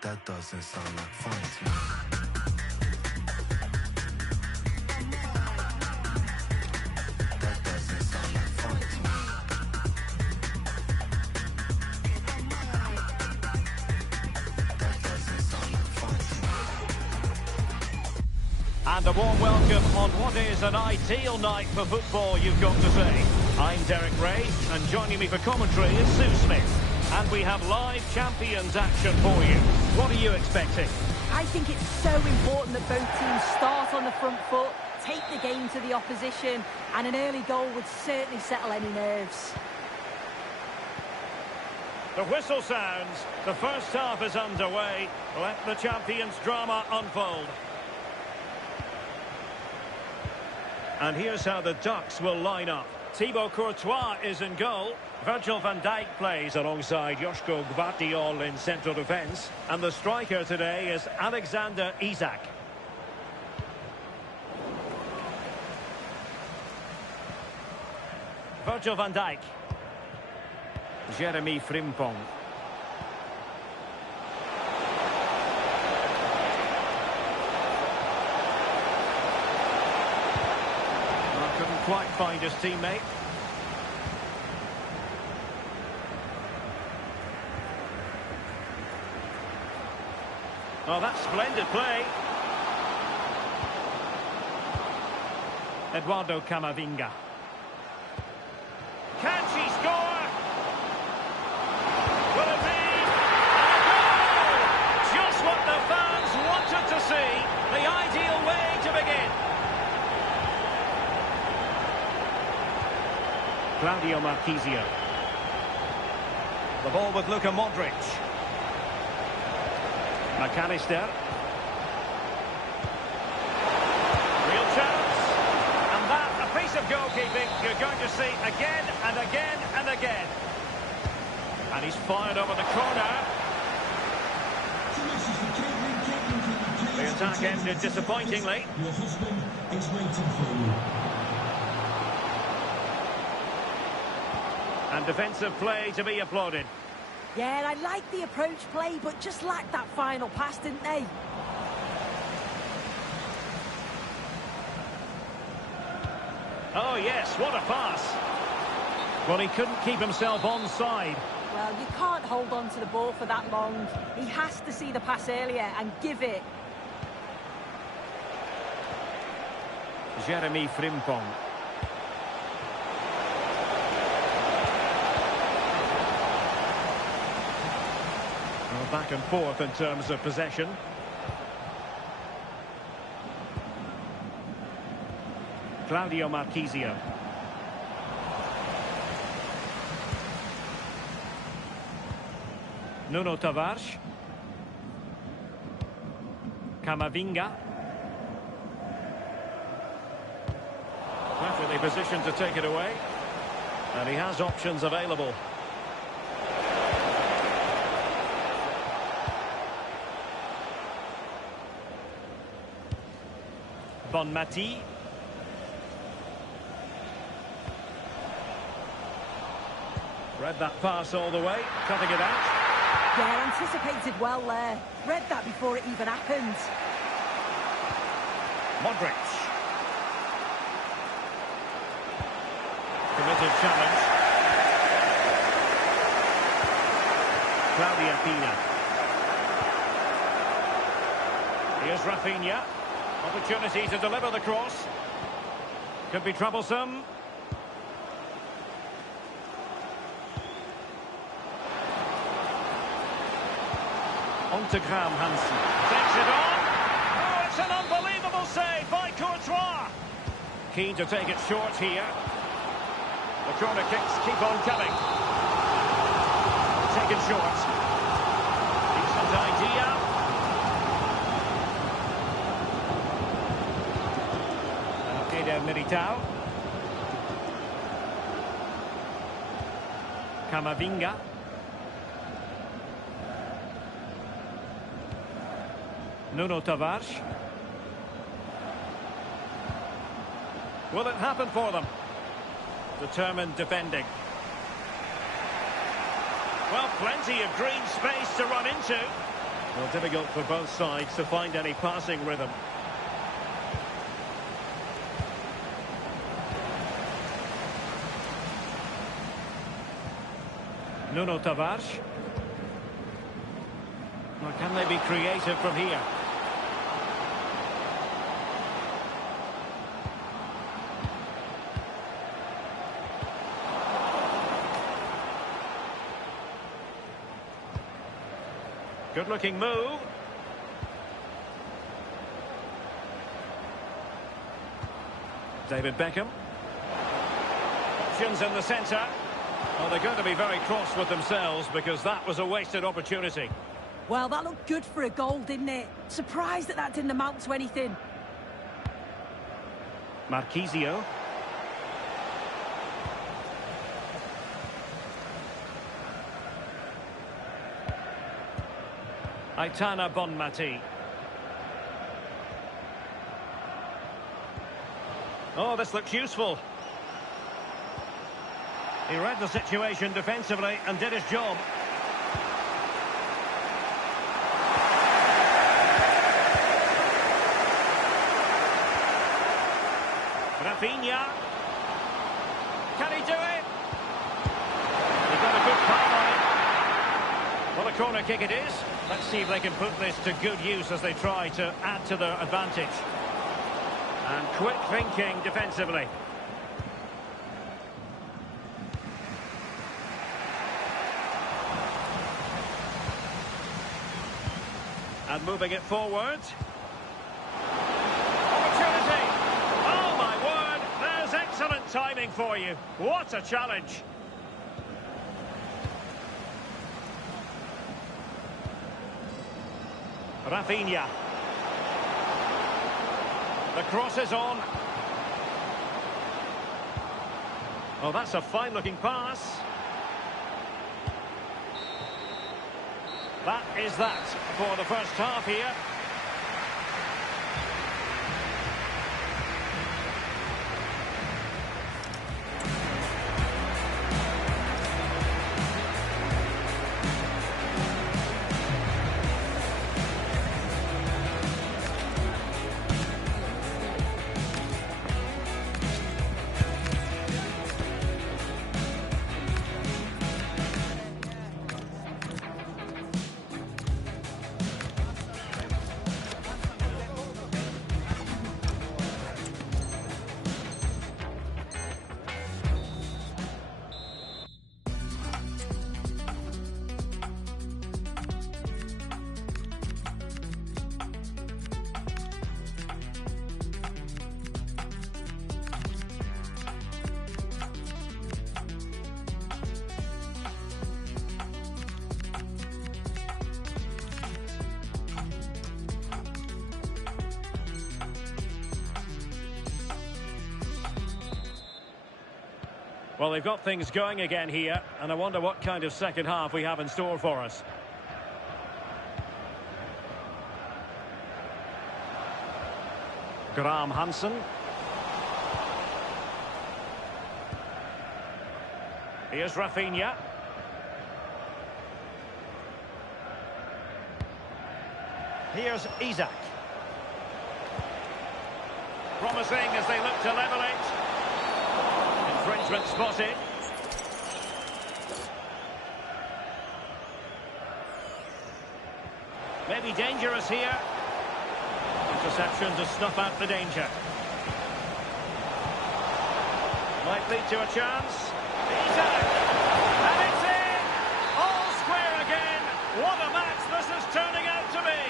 That doesn't sound like fun to me. That doesn't sound like fun to me. That doesn't sound like fun to me. And a warm welcome on what is an ideal night for football, you've got to say. I'm Derek Ray, and joining me for commentary is Sue Smith. And we have live Champions action for you. What are you expecting? I think it's so important that both teams start on the front foot, take the game to the opposition, and an early goal would certainly settle any nerves. The whistle sounds. The first half is underway. Let the Champions drama unfold. And here's how the Ducks will line up. Thibaut Courtois is in goal. Virgil van Dijk plays alongside Joško Gvardiol in central defence. And the striker today is Alexander Isak. Virgil van Dijk. Jeremy Frimpong. Couldn't quite find his teammate. Oh, that's splendid play. Eduardo Camavinga. Can she score? Will it be? And a goal! Just what the fans wanted to see. The ideal way to begin. Claudio Marchisio. The ball with Luka Modric. McAllister. Real chance. And that, a piece of goalkeeping you're going to see again and again and again. And he's fired over the corner. The attack ended disappointingly. Your husband is waiting for you. And defensive play to be applauded. Yeah, I like the approach play, but just lacked that final pass, didn't they? Oh, yes, what a pass. Well, he couldn't keep himself onside. Well, you can't hold on to the ball for that long. He has to see the pass earlier and give it. Jeremy Frimpong. Well, back and forth in terms of possession. Claudio Marchisio. Nuno Tavares. Camavinga. Perfectly positioned to take it away. And he has options available. Bonmati. Read that pass all the way, cutting it out. Yeah, anticipated well there. Read that before it even happened. Modric. Committed challenge. Claudia Pina. Here's Rafinha. Opportunity to deliver the cross. Could be troublesome. On to Graham Hansen. Takes it on. Oh, it's an unbelievable save by Courtois. Keen to take it short here. The corner kicks keep on coming. Taken short. Decent idea. Eder Militao. Camavinga. Nuno Tavares. Will it happen for them? Determined defending. Well, plenty of green space to run into. Well, difficult for both sides to find any passing rhythm. Nuno Tavares. Or can they be creative from here? Good-looking move. David Beckham. Options in the centre. Well, they're going to be very cross with themselves because that was a wasted opportunity. Well, that looked good for a goal, didn't it? Surprised that didn't amount to anything. Marquisio. Aitana Bonmati. Oh, this looks useful. He read the situation defensively and did his job. Rafinha. Can he do it? He got a good palm on it. Well, a corner kick it is. Let's see if they can put this to good use as they try to add to their advantage. And quick thinking defensively. And moving it forward. Opportunity! Oh my word! There's excellent timing for you. What a challenge! Rafinha. The cross is on. Oh, that's a fine-looking pass. That is that for the first half here. Well, they've got things going again here, and I wonder what kind of second half we have in store for us. Graham Hansen. Here's Rafinha. Here's Isak. Promising as they look to level it. Infringement spotted. Maybe dangerous here. Interception to snuff out the danger. Might lead to a chance. Isak! And it's in! All square again! What a match this is turning out to be!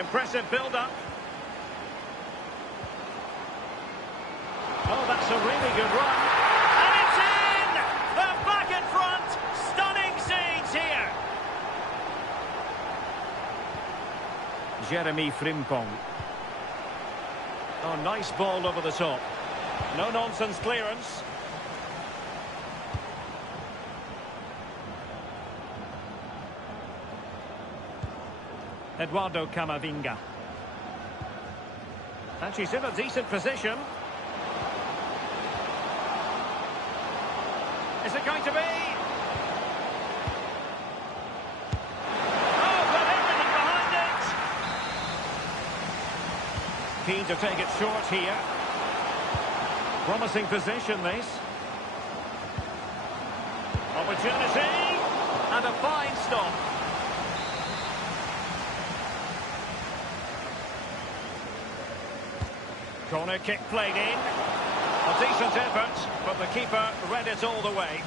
Impressive build-up. Oh, that's a really good run. And it's in! They're back in front! Stunning scenes here! Jeremy Frimpong. Oh, nice ball over the top. No-nonsense clearance. Eduardo Camavinga. And she's in a decent position. Is it going to be? Oh, got everything behind it! Keen to take it short here. Promising position, this. Opportunity! And a fine stop. Corner kick played in. A decent effort, but the keeper read it all the way.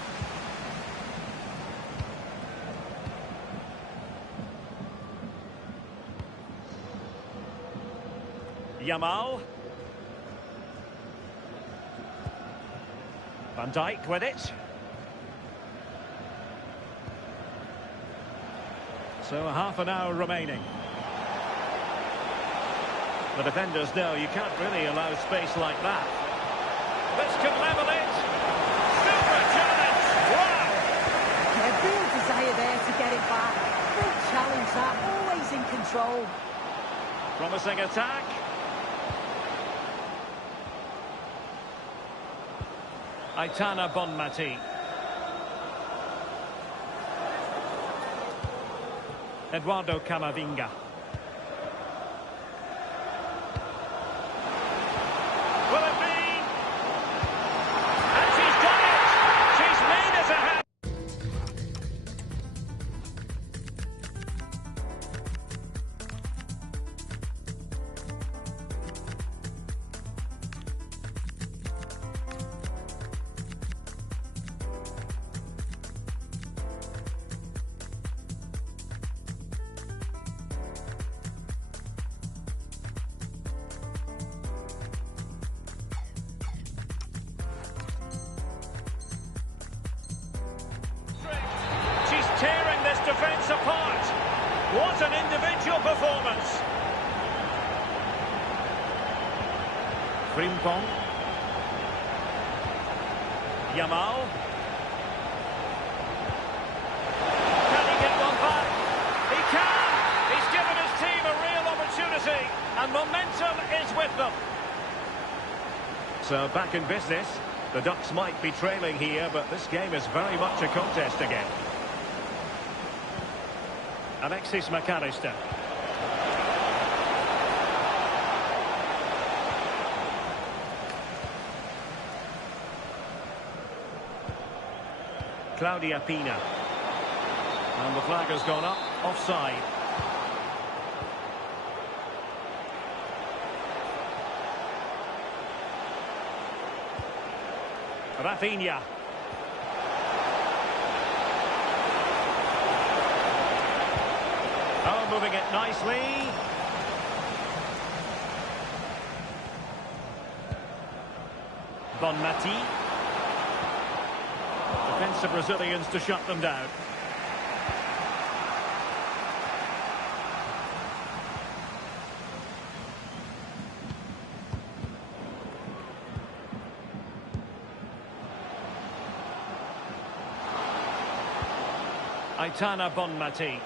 Yamal. Van Dijk with it. So half an hour remaining. The defenders know you can't really allow space like that. This could level it. Super challenge. Wow. Yeah, real desire there to get it back. Great challenge that, always in control. Promising attack. Aitana Bonmati. Eduardo Camavinga. Will it be? And she's done it! She's made it a hat. Tearing this defence apart. What an individual performance. Frimpong. Yamal. Can he get one back? He can. He's given his team a real opportunity, and momentum is with them. So back in business. The Ducks might be trailing here, but this game is very much a contest again. Alexis McAllister. Claudia Pina. And the flag has gone up, offside. Rafinha. Oh, moving it nicely. Bonmati. Defensive Brazilians to shut them down. Aitana Bonmati.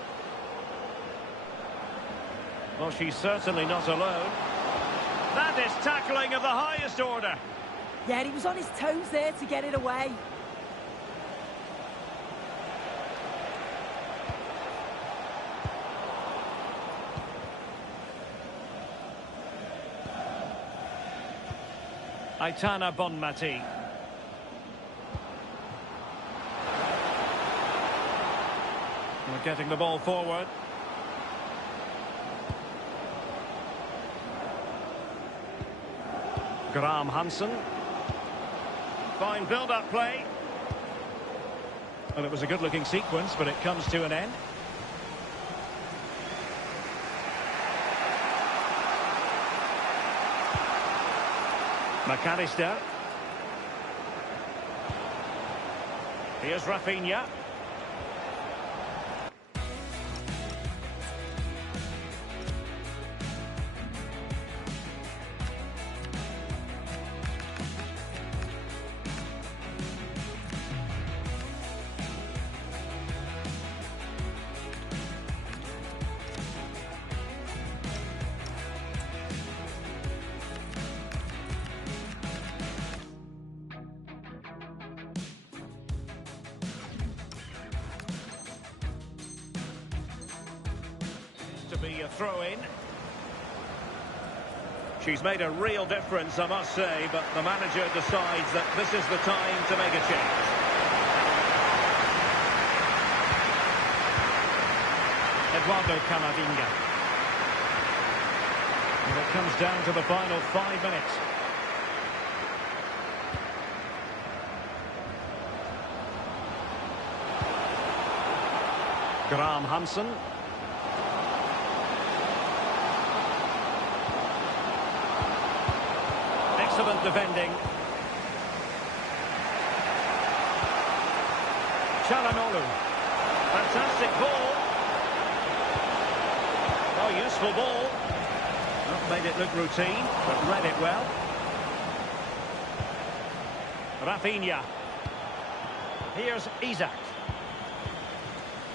Well, she's certainly not alone. That is tackling of the highest order. Yeah, he was on his toes there to get it away. Aitana Bonmati. We're getting the ball forward. Graham Hansen. Fine build-up play. Well, it was a good-looking sequence, but it comes to an end. McAllister. Here's Rafinha. be a throw-in. She's made a real difference, I must say, but the manager decides that this is the time to make a change. Eduardo Camavinga. And it comes down to the final 5 minutes. Graham Hansen. Excellent defending. Çalhanoğlu. Fantastic ball. Oh, useful ball. Not made it look routine, but read it well. Rafinha. Here's Isak.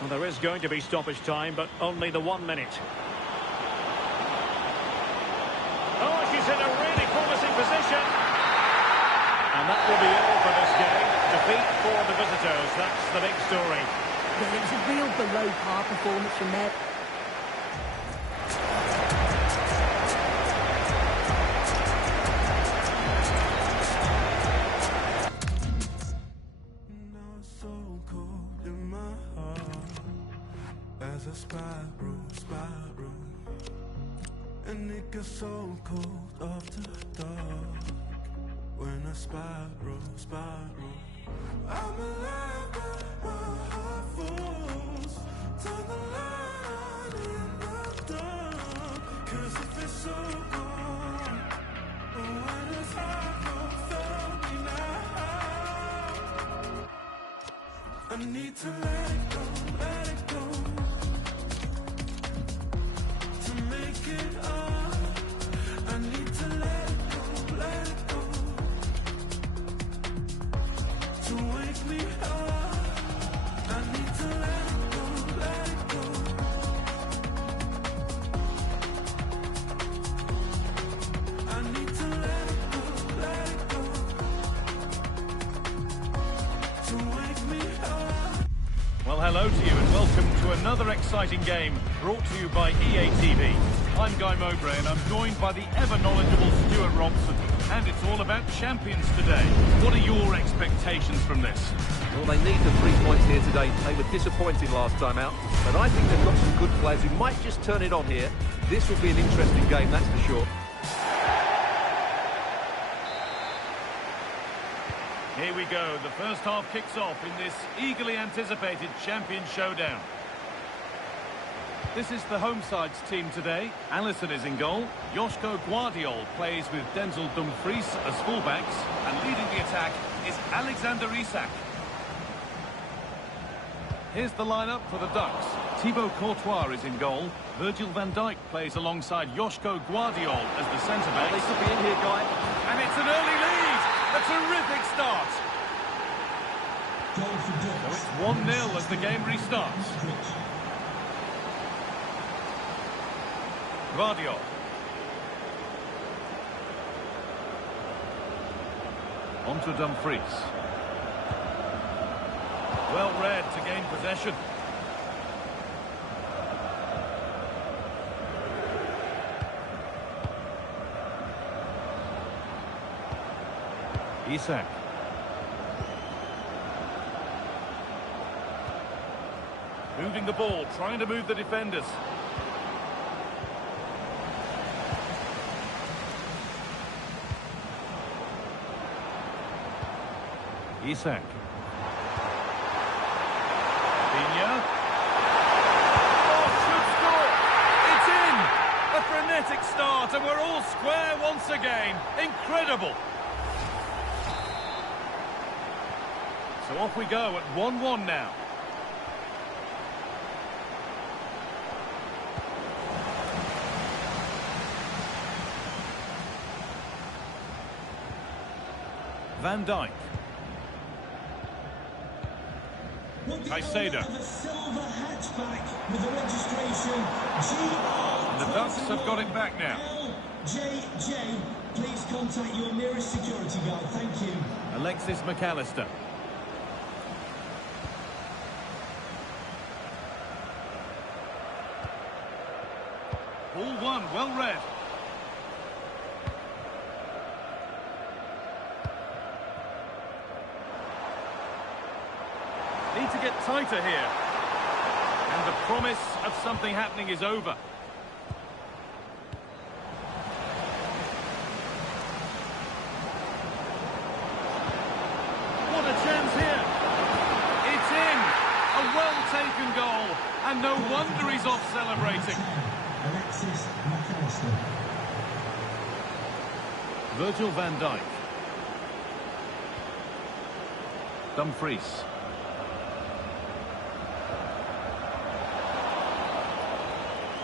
Well, there is going to be stoppage time, but only the 1 minute. Oh, she's in a really promising position. And that will be all for this game. Defeat for the visitors. That's the big story. Yeah, it was a real below-par performance from there. As a spiral, and it gets so cold after dark. When I spiral, I'm alive, but my heart falls. Turn the light on in the dark. 'Cause if it's so cold, when it's hard, feel me now. I need to let it go, let it go. Well, hello to you and welcome to another exciting game brought to you by EA TV. I'm Guy Mowbray and I'm joined by the ever-knowledgeable Stuart Robson. And it's all about champions today. What are your expectations from this? Well, they need the 3 points here today. They were disappointed last time out, but I think they've got some good players who might just turn it on here. This will be an interesting game, that's for sure. Here we go. The first half kicks off in this eagerly anticipated champion showdown. This is the home side's team today. Alisson is in goal. Joško Gvardiol plays with Denzel Dumfries as fullbacks. And leading the attack is Alexander Isak. Here's the lineup for the Ducks. Thibaut Courtois is in goal. Virgil van Dijk plays alongside Joško Gvardiol as the centre-back. They could be in here, Guy. And it's an early lead! A terrific start! Goal for So Ducks. it's 1-0 as the game restarts. Gvardiol. On to Dumfries. Well read to gain possession. Isak. Moving the ball, trying to move the defenders. Isak. Rafinha. Oh, should score! It's in! A frenetic start and we're all square once again. Incredible! So off we go at 1-1 now. Van Dijk. Caicedo. The silver hatchback with the registration The Ducks have got it back now. GRLJJ. Please contact your nearest security guard. Thank you. Alexis McAllister. Ball one, well read. Need to get tighter here. And the promise of something happening is over. What a chance here. It's in. A well-taken goal. And no wonder he's off celebrating. Alexis McAllister. Virgil van Dijk. Dumfries.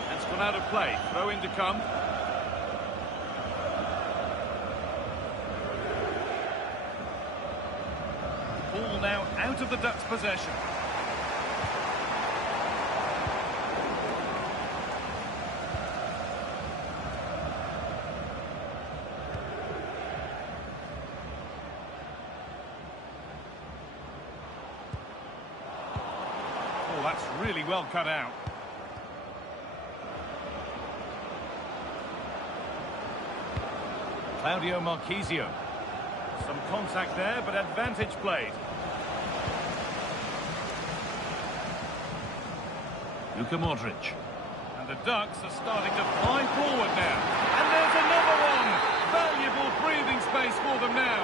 That's gone out of play. Throw in to come. Ball now out of the Ducks' possession. Oh, that's really well cut out. Claudio Marchisio. Some contact there, but advantage played. Luka Modric. And the Ducks are starting to fly forward now. And there's another one! Valuable breathing space for them now.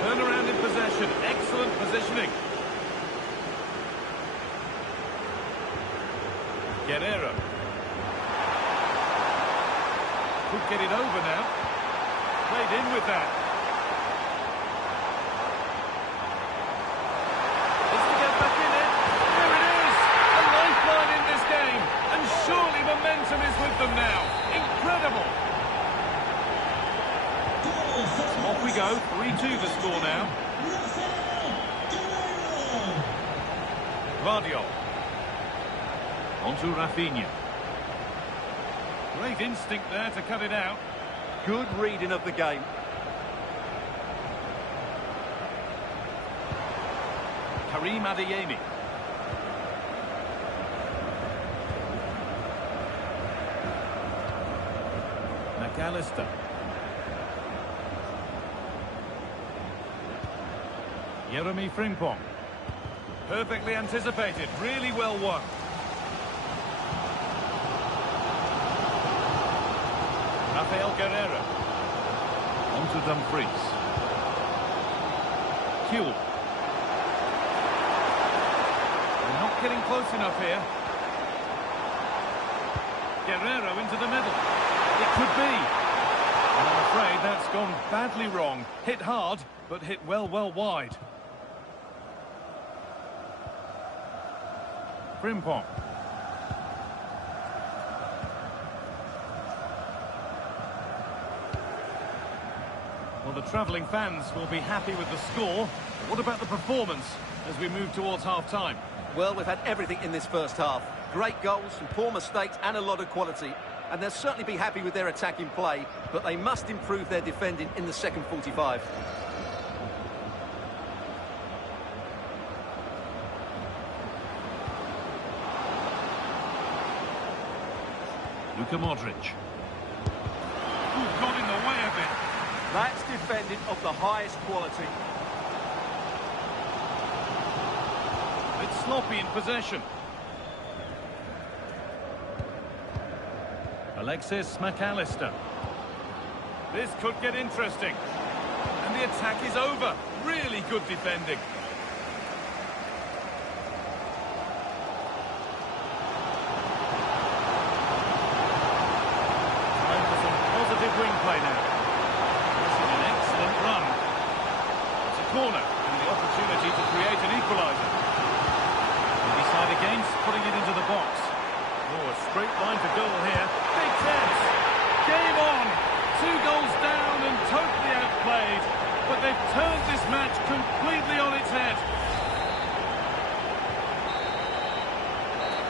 Turnaround in possession. Excellent positioning. Guerrero. Could get it over now. Played in with that. Is to get back in it. There it is! A lifeline in this game. And surely momentum is with them now. Incredible! Off we go. 3-2 the score now. Guardiola. On to Rafinha. Great instinct there to cut it out. Good reading of the game. Karim Adeyemi. McAllister. Jeremy Frimpong. Perfectly anticipated. Really well won. Rafael Guerrero. On to Dumfries. Kuhl. They're not getting close enough here. Guerrero into the middle. It could be. And I'm afraid that's gone badly wrong. Hit hard, but hit well wide. Frimpong. Well, the travelling fans will be happy with the score. What about the performance as we move towards half-time? Well, we've had everything in this first half. Great goals, some poor mistakes and a lot of quality. And they'll certainly be happy with their attacking play, but they must improve their defending in the second 45. Luka Modric. Ooh, got in the way of it. That's defending of the highest quality. It's sloppy in possession. Alexis McAllister. This could get interesting. And the attack is over. Really good defending. Time for some positive wing play now. This is an excellent run. It's a corner and the opportunity to create an equaliser. They decide against putting it into the box. Oh, a straight line to goal here. Big chance. Game on. 2 goals down and totally outplayed. But they've turned this match completely on its head.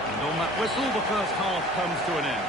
And on that whistle, the first half comes to an end.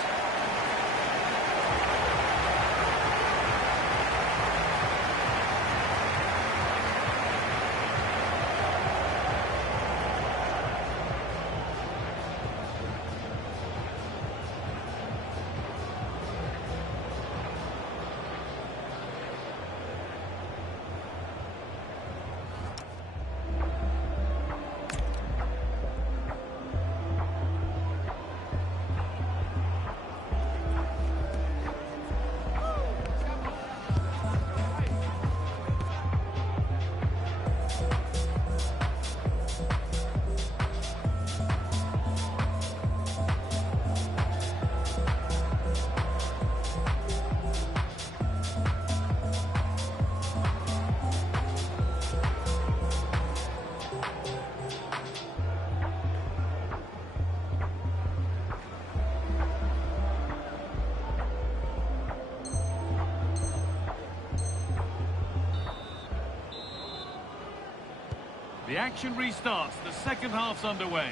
The action restarts. The second half's underway.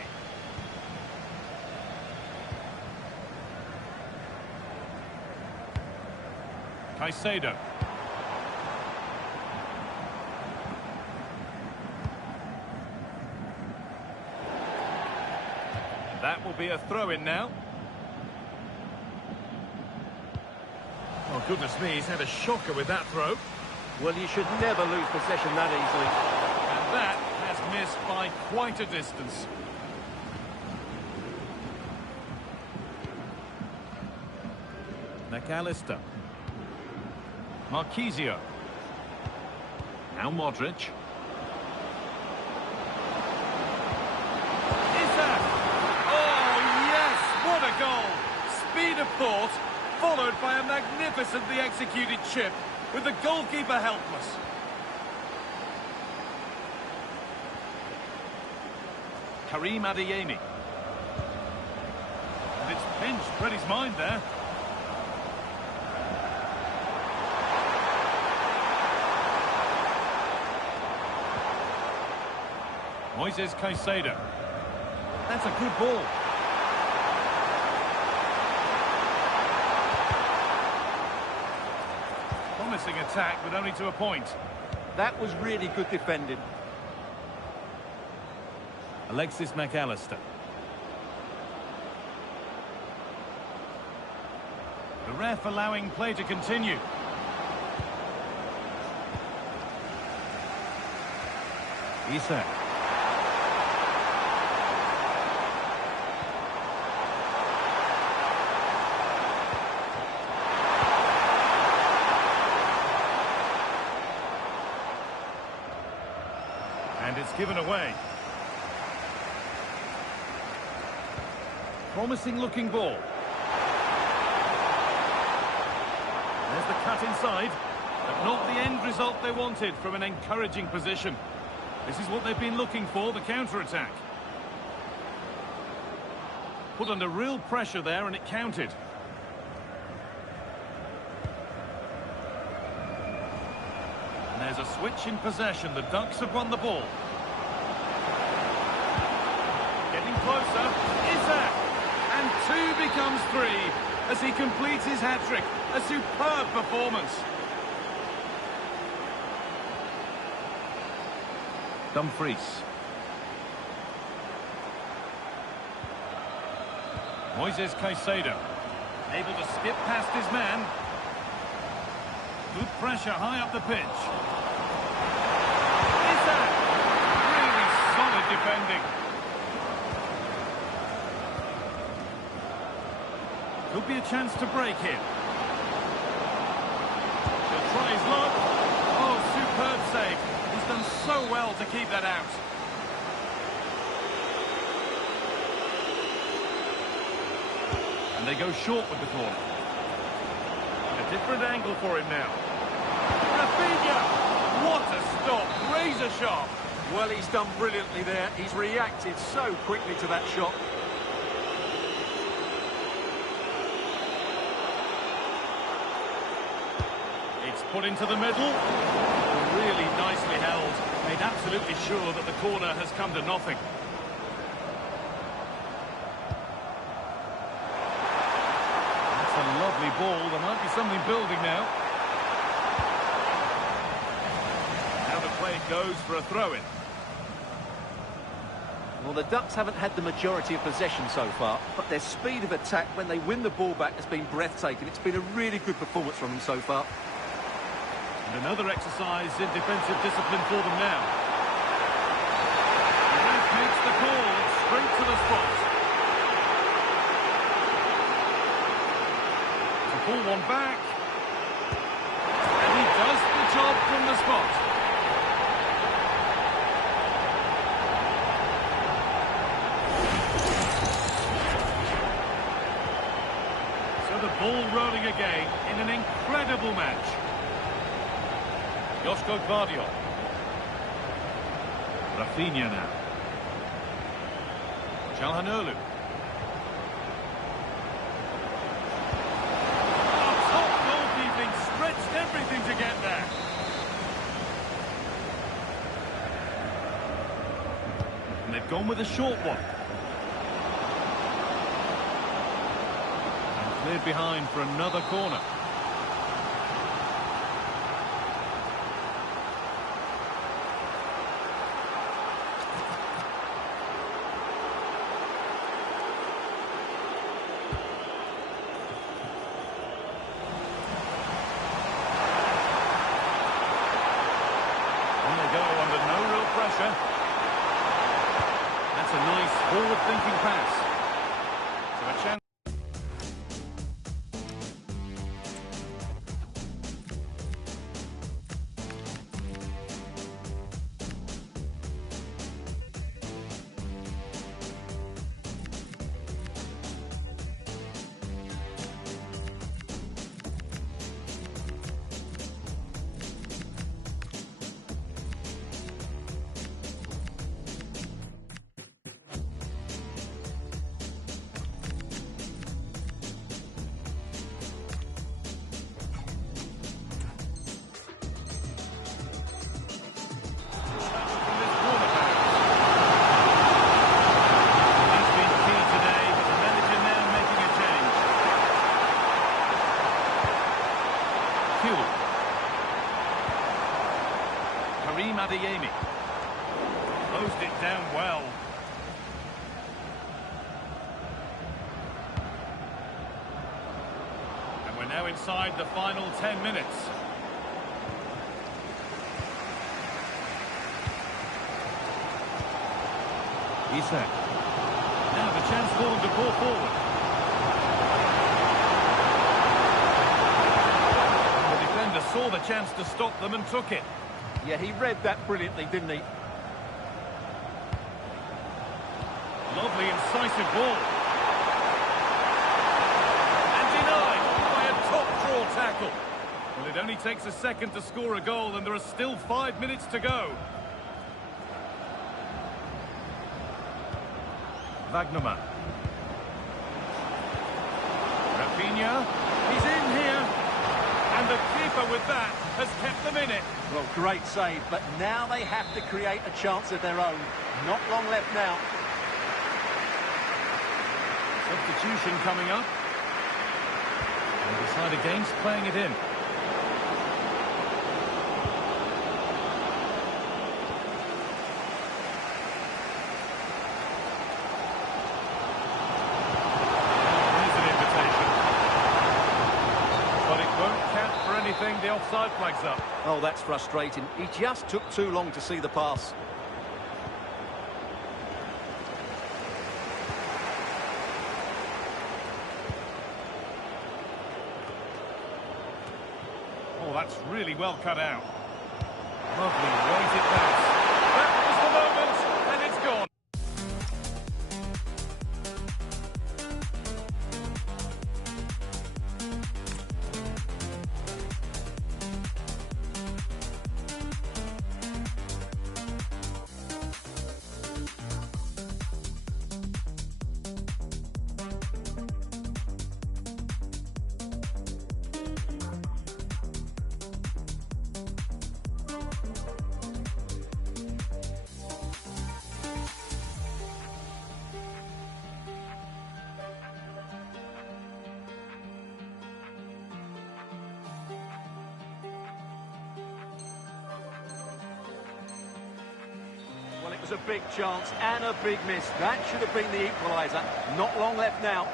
Caicedo. That will be a throw-in now. Oh, goodness me, he's had a shocker with that throw. Well, you should never lose possession that easily. And that has missed by quite a distance. McAllister. Marquisio. Now Modric. Isaac! Oh, yes! What a goal! Speed of thought, followed by a magnificently executed chip, with the goalkeeper helpless. Karim Adeyemi. And it's pinched Freddie's mind there. Moises Caicedo. That's a good ball. Promising attack, but only to a point. That was really good defending. Alexis McAllister. The ref allowing play to continue. Isak. And it's given away. Promising looking ball. There's the cut inside, but not the end result they wanted from an encouraging position. This is what they've been looking for, the counter-attack. Put under real pressure there and it counted. And there's a switch in possession. The Ducks have won the ball. Getting closer. Isaac! And 2 becomes 3 as he completes his hat-trick. A superb performance. Dumfries. Moises Caicedo. Able to skip past his man. Good pressure high up the pitch. Isaac! Really solid defending. Could be a chance to break here. He'll try his luck. Oh, superb save. He's done so well to keep that out. And they go short with the corner. A different angle for him now. Rafinha! What a stop! Razor sharp! Well, he's done brilliantly there. He's reacted so quickly to that shot. It's put into the middle. Really nicely held. Made absolutely sure that the corner has come to nothing. That's a lovely ball. There might be something building now. Now the play goes for a throw-in. Well, the Ducks haven't had the majority of possession so far, but their speed of attack when they win the ball back has been breathtaking. It's been a really good performance from them so far. And another exercise in defensive discipline for them now. The ref makes the call straight to the spot. To pull one back. And he does the job from the spot. So the ball rolling again in an incredible match. Joško Gvardiol. Rafinha now. Calhanoglu. Oh, top goalkeeping, stretched everything to get there. And they've gone with a short one. And cleared behind for another corner. That's a nice forward-thinking pass. So a chance. Karim Adeyemi closed it down well. And we're now inside the final 10 minutes. Isak. Now the chance for them to pull forward. The defender saw the chance to stop them and took it. Yeah, he read that brilliantly, didn't he? Lovely, incisive ball. And denied by a top-draw tackle. Well, it only takes a second to score a goal, and there are still 5 minutes to go. Wagnerman. Rafinha. He's in here. And the keeper with that has kept them in it. Well, great save, but now they have to create a chance of their own. Not long left now. Substitution coming up. And decide against playing it in. The offside flag's up. Oh, that's frustrating. He just took too long to see the pass. Oh, that's really well cut out. Lovely weighted pass. That was the moment, and it's gone. Well, it was a big chance and a big miss. That should have been the equaliser. Not long left now.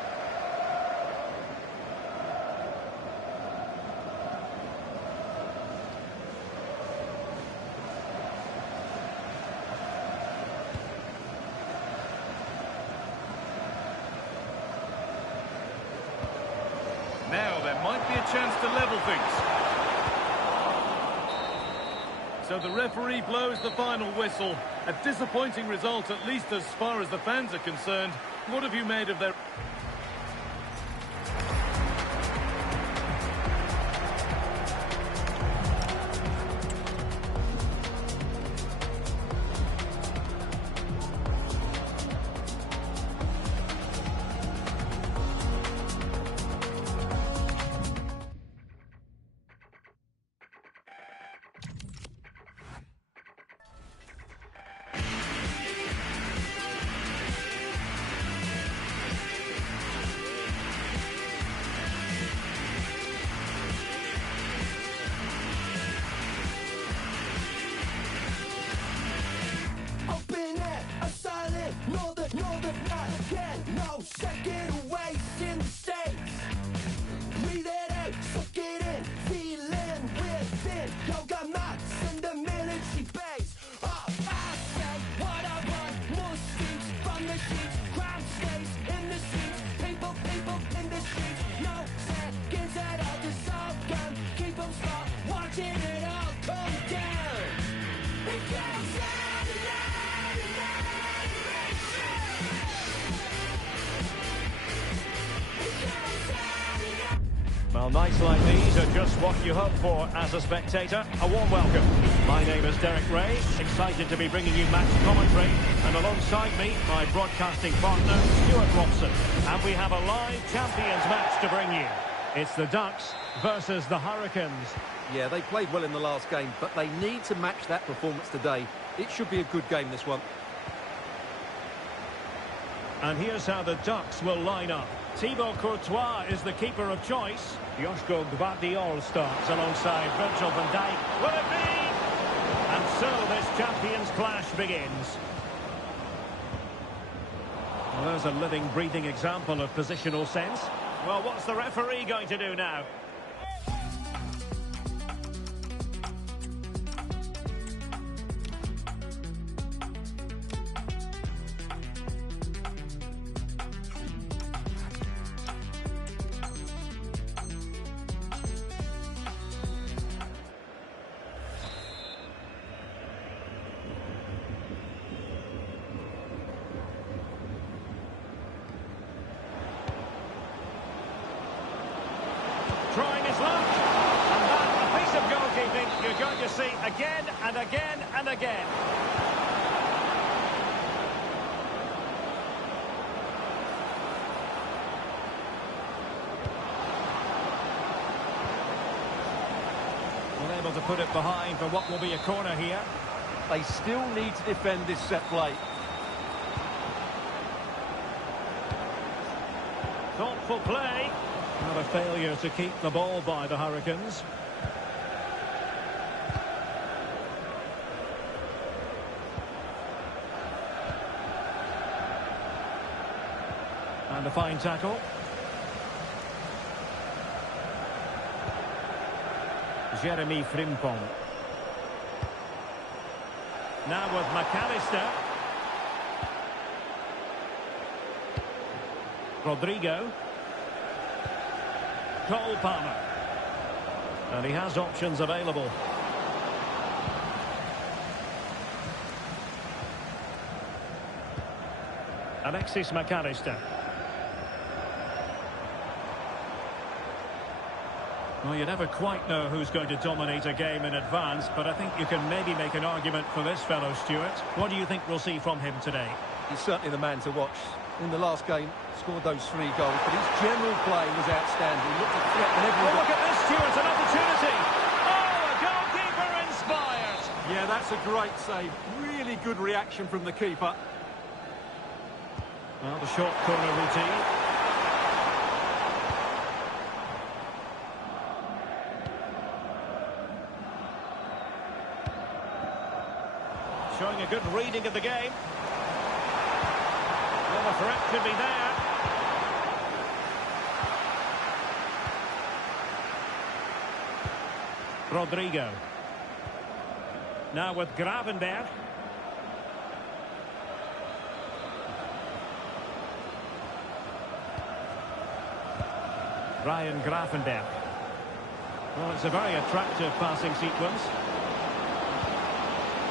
Now there might be a chance to level things. So the referee blows the final whistle. A disappointing result, at least as far as the fans are concerned. What have you made of their... Well, nights like these are just what you hope for as a spectator. A warm welcome. My name is Derek Ray, excited to be bringing you match commentary. And alongside me, my broadcasting partner, Stuart Robson. And we have a live Champions match to bring you. It's the Ducks versus the Hurricanes. Yeah, they played well in the last game, but they need to match that performance today. It should be a good game, this one. And here's how the Ducks will line up. Thibaut Courtois is the keeper of choice. Joško Gvardiol starts alongside Virgil van Dijk. Will it be? And so this Champions clash begins. Well, there's a living, breathing example of positional sense. Well, what's the referee going to do now? Trying his luck, and that, a piece of goalkeeping you're going to see again and again and again. Well, able to put it behind for what will be a corner here. They still need to defend this set play. Thoughtful play. Not a failure to keep the ball by the Hurricanes. And a fine tackle. Jeremy Frimpong. Now with McAllister. Rodrigo. Cole Palmer. And he has options available. Alexis McAllister. Well, you never quite know who's going to dominate a game in advance, but I think you can maybe make an argument for this fellow, Stuart. What do you think we'll see from him today? He's certainly the man to watch. In the last game, scored those 3 goals, but his general play was outstanding. He looked a threat whenever he look at this, Stuart, an opportunity! Oh, a goalkeeper inspired! Yeah, that's a great save. Really good reaction from the keeper. Well, the short corner routine. Showing a good reading of the game. Well, the threat could be there. Rodrigo. Now with Gravenberg. Ryan Gravenberg. Well, it's a very attractive passing sequence.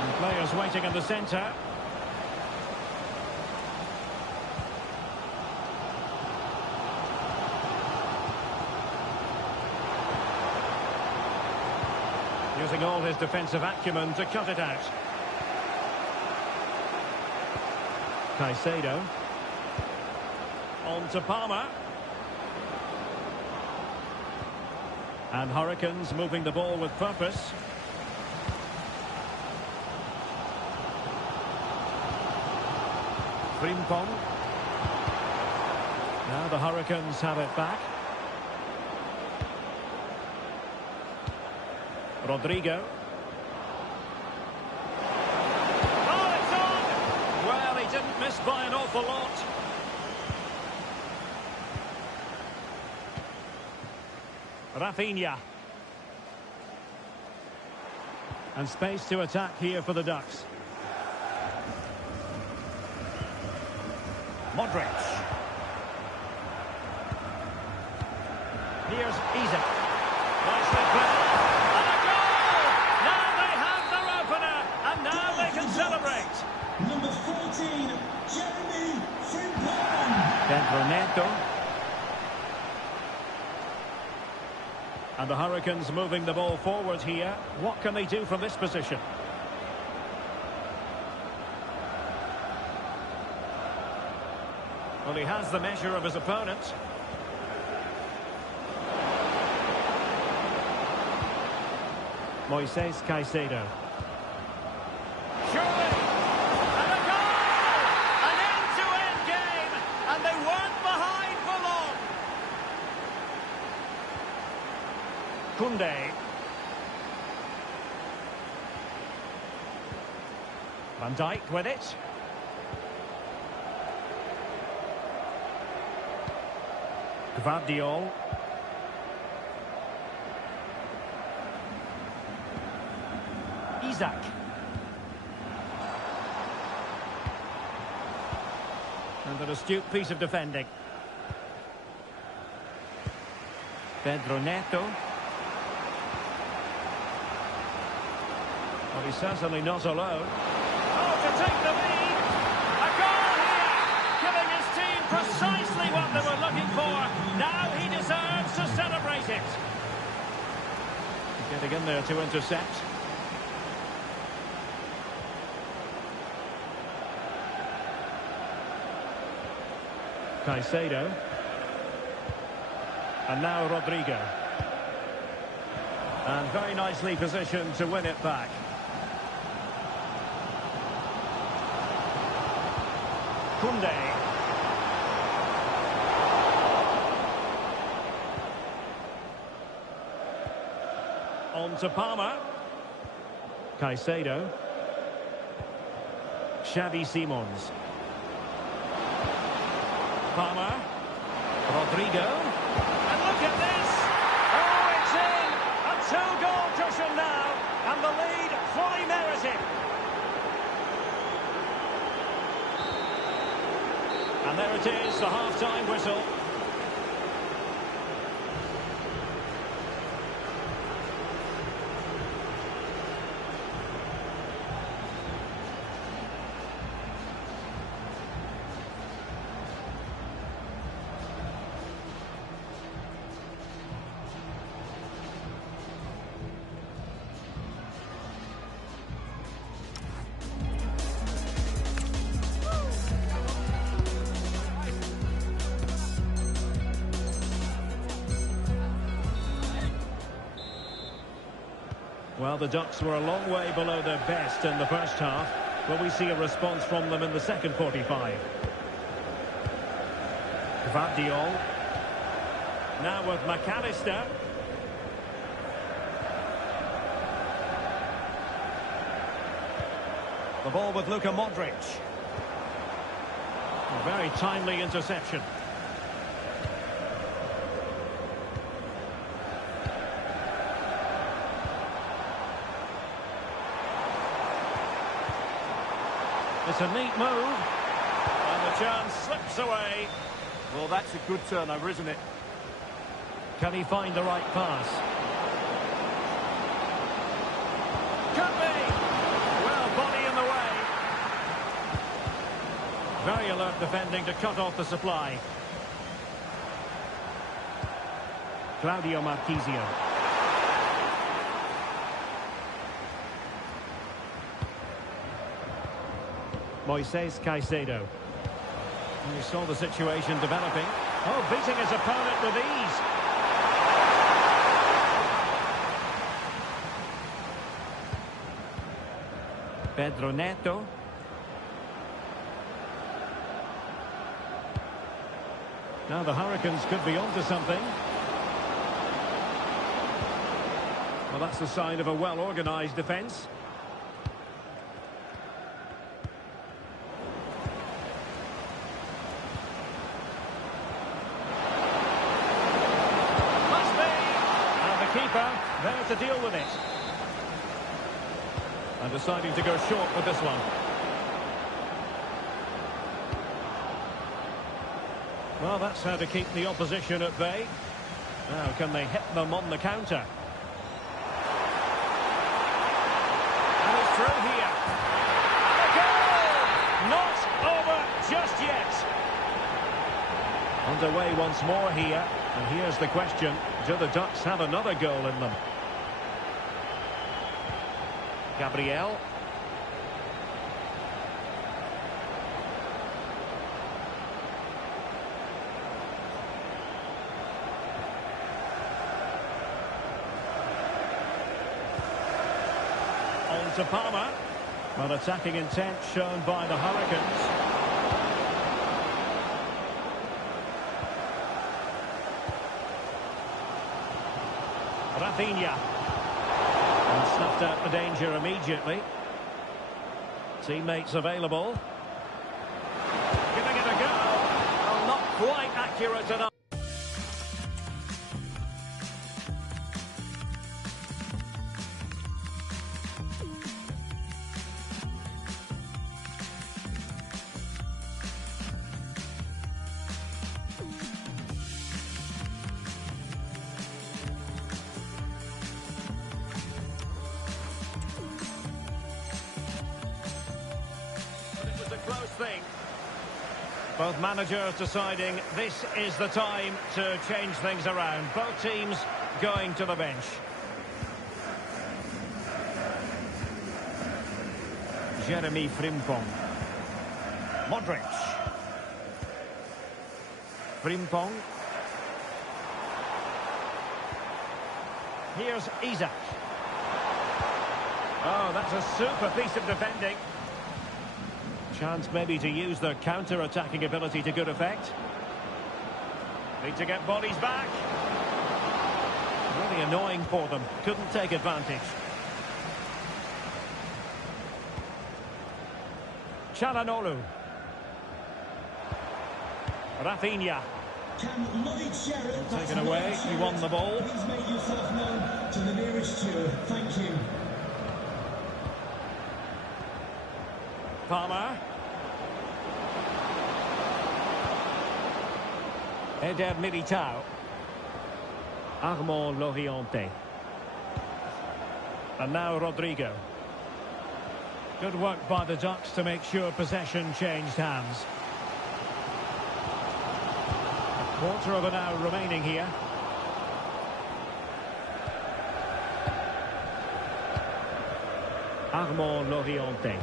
And players waiting in the centre. Using all his defensive acumen to cut it out. Caicedo. On to Palmer. And Hurricanes moving the ball with purpose. Frimpong. Now the Hurricanes have it back. Rodrigo. Oh, it's on! Well, he didn't miss by an awful lot. Rafinha. And space to attack here for the Ducks. Modric. Here's Isak. Nicely played. And a goal! Now they have their opener, and now they can celebrate. Number 14, Jeremy Frimpong. Pedro Neto. And the Hurricanes moving the ball forward here. What can they do from this position? Well, he has the measure of his opponent. Moises Caicedo. Surely! And a goal! An end-to-end game! And they weren't behind for long! Koundé. Van Dijk with it. Gvardiol. Isak. And an astute piece of defending. Pedro Neto. Well, he's certainly not alone. Oh, to take the lead! A goal here! Giving his team precisely what they were looking for. Now he deserves to celebrate it. Getting in there to intercept. Caicedo. And now Rodrigo. And very nicely positioned to win it back. Koundé. On to Palmer. Caicedo. Xavi Simons. Palmer. Rodrigo. And look at this! Oh, it's in! A two-goal cushion now, and the lead fully merited. And there it is, the half-time whistle. Well, the Ducks were a long way below their best in the first half. Will we see a response from them in the second 45? Gvardiol. Now with McAllister. The ball with Luka Modric. A very timely interception. It's a neat move, and the chance slips away. Well, that's a good turnover, isn't it? Can he find the right pass? Could be! Well, body in the way. Very alert defending to cut off the supply. Claudio Marchisio. Moises Caicedo. And he saw the situation developing. Oh, beating his opponent with ease. Pedro Neto. Now the Hurricanes could be onto something. Well, that's the sign of a well-organised defence. Keeper there to deal with it. And deciding to go short with this one. Well, that's how to keep the opposition at bay. Now, can they hit them on the counter? And it's through here. And a goal! Not over just yet. Underway once more here. And here's the question. manager, the Ducks have another goal in them. Gabriel. On to Palmer. Well, attacking intent shown by the Hurricanes. Rafinha. And snuffed out the danger immediately. Teammates available. Giving it a go. Well, not quite accurate enough. Close thing. Both managers deciding this is the time to change things around. Both teams going to the bench. Jeremy Frimpong. Modric. Frimpong. Here's Isak. Oh, that's a super piece of defending. Chance maybe to use their counter-attacking ability to good effect. Need to get bodies back. Really annoying for them. Couldn't take advantage. Çalhanoğlu. Rafinha. Taken away, he won the ball. Please make yourself known to the nearest steward. Thank you. Palmer. Eder Militao. Armand Laurienté. And now Rodrigo. Good work by the Ducks to make sure possession changed hands. A quarter of an hour remaining here. Armand Laurienté.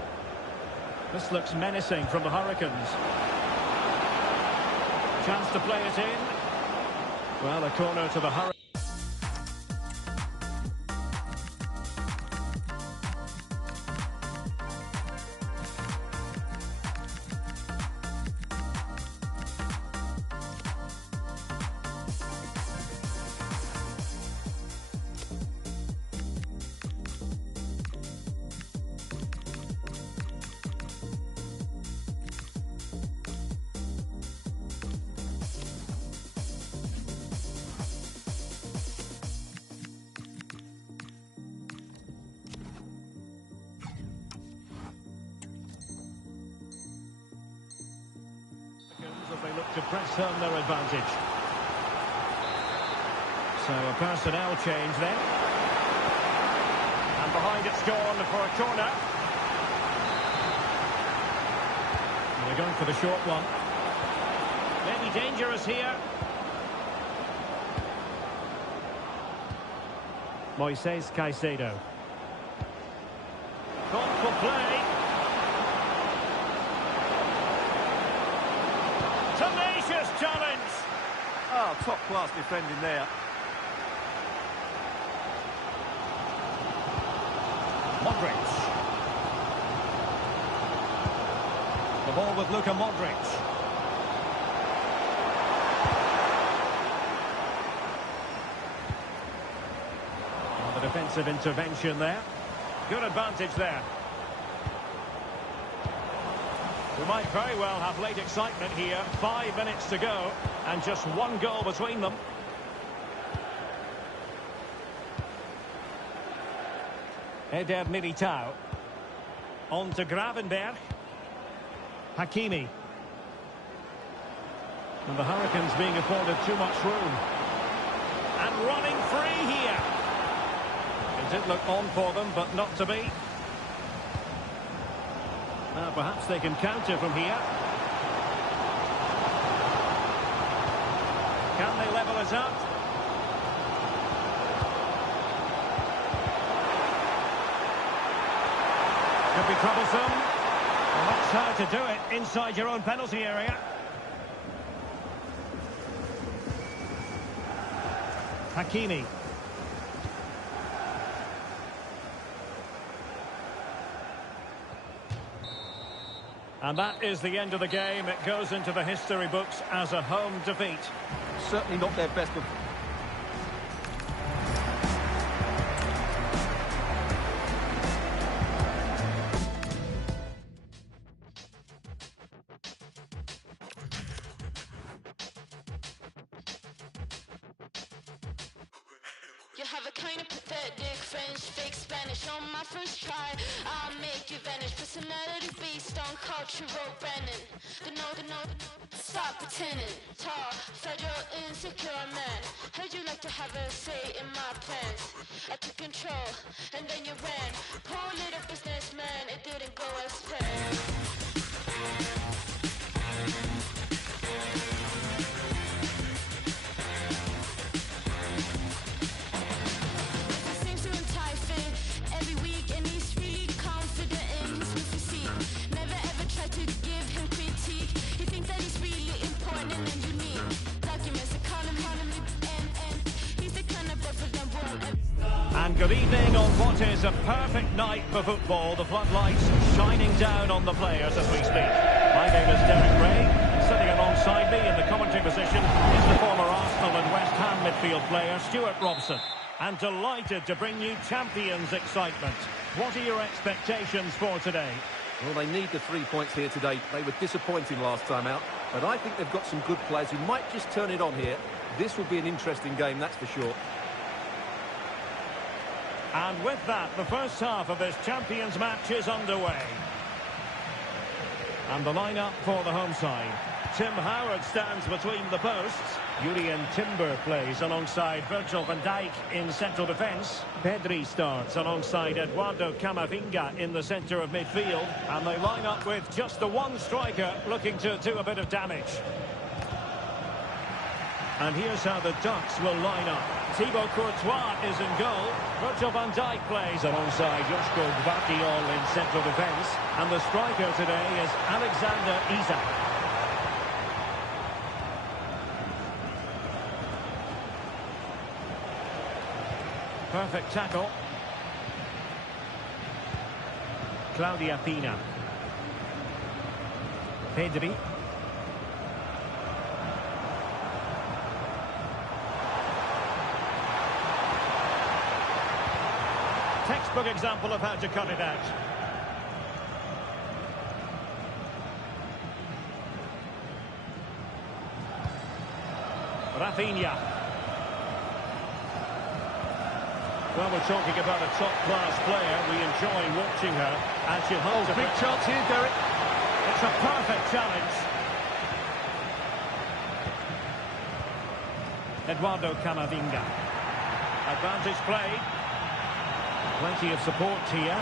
This looks menacing from the Hurricanes. Chance to play it in. Well, a corner to the Hurricanes. As they look to press home their advantage. So a personnel change then. And behind it's gone for a corner. And they're going for the short one. Maybe dangerous here. Moises Caicedo. Gone for play. Tenacious challenge. Oh, top-class defending there. Modric. The ball with Luka Modric. Well, the defensive intervention there. Good advantage there. We might very well have late excitement here. 5 minutes to go, and just one goal between them. Eder Militao. On to Gravenberg. Hakimi. And the Hurricanes being afforded too much room. And running free here. It did look on for them, but not to be. Now perhaps they can counter from here. Can they level it up? Could be troublesome. Well, that's how to do it inside your own penalty area. Hakimi. And that is the end of the game. It goes into the history books as a home defeat. Certainly not their best performance. You have a kind of pathetic French, fake Spanish on my first try. I'll make you vanish. Personality based on cultural branding. Stop pretending. Tall, fragile, insecure man. Heard you like to have a say in my plans. I took control, and then you ran. Poor little businessman, it didn't go as planned. And good evening on what is a perfect night for football. The floodlights shining down on the players as we speak. My name is Derek Ray. Sitting alongside me in the commentary position is the former Arsenal and West Ham midfield player Stuart Robson. And delighted to bring you Champions excitement. What are your expectations for today? Well, they need the 3 points here today. They were disappointing last time out, but I think they've got some good players who might just turn it on here. This will be an interesting game, that's for sure. And with that, the first half of this Champions match is underway. And the lineup for the home side. Tim Howard stands between the posts. Jurrien Timber plays alongside Virgil van Dijk in central defence. Pedri starts alongside Eduardo Camavinga in the centre of midfield. And they line up with just the one striker looking to do a bit of damage. And here's how the Ducks will line up. Thibaut Courtois is in goal. Virgil van Dijk plays alongside Joško Gvardiol in central defence. And the striker today is Alexander Isak. Perfect tackle. Claudia Pina. Pedri. Textbook example of how to cut it out. Rafinha. Well, we're talking about a top-class player. We enjoy watching her. And she holds a big chance here, Derek. It's a perfect challenge. Eduardo Camavinga. Advantage played. Plenty of support here.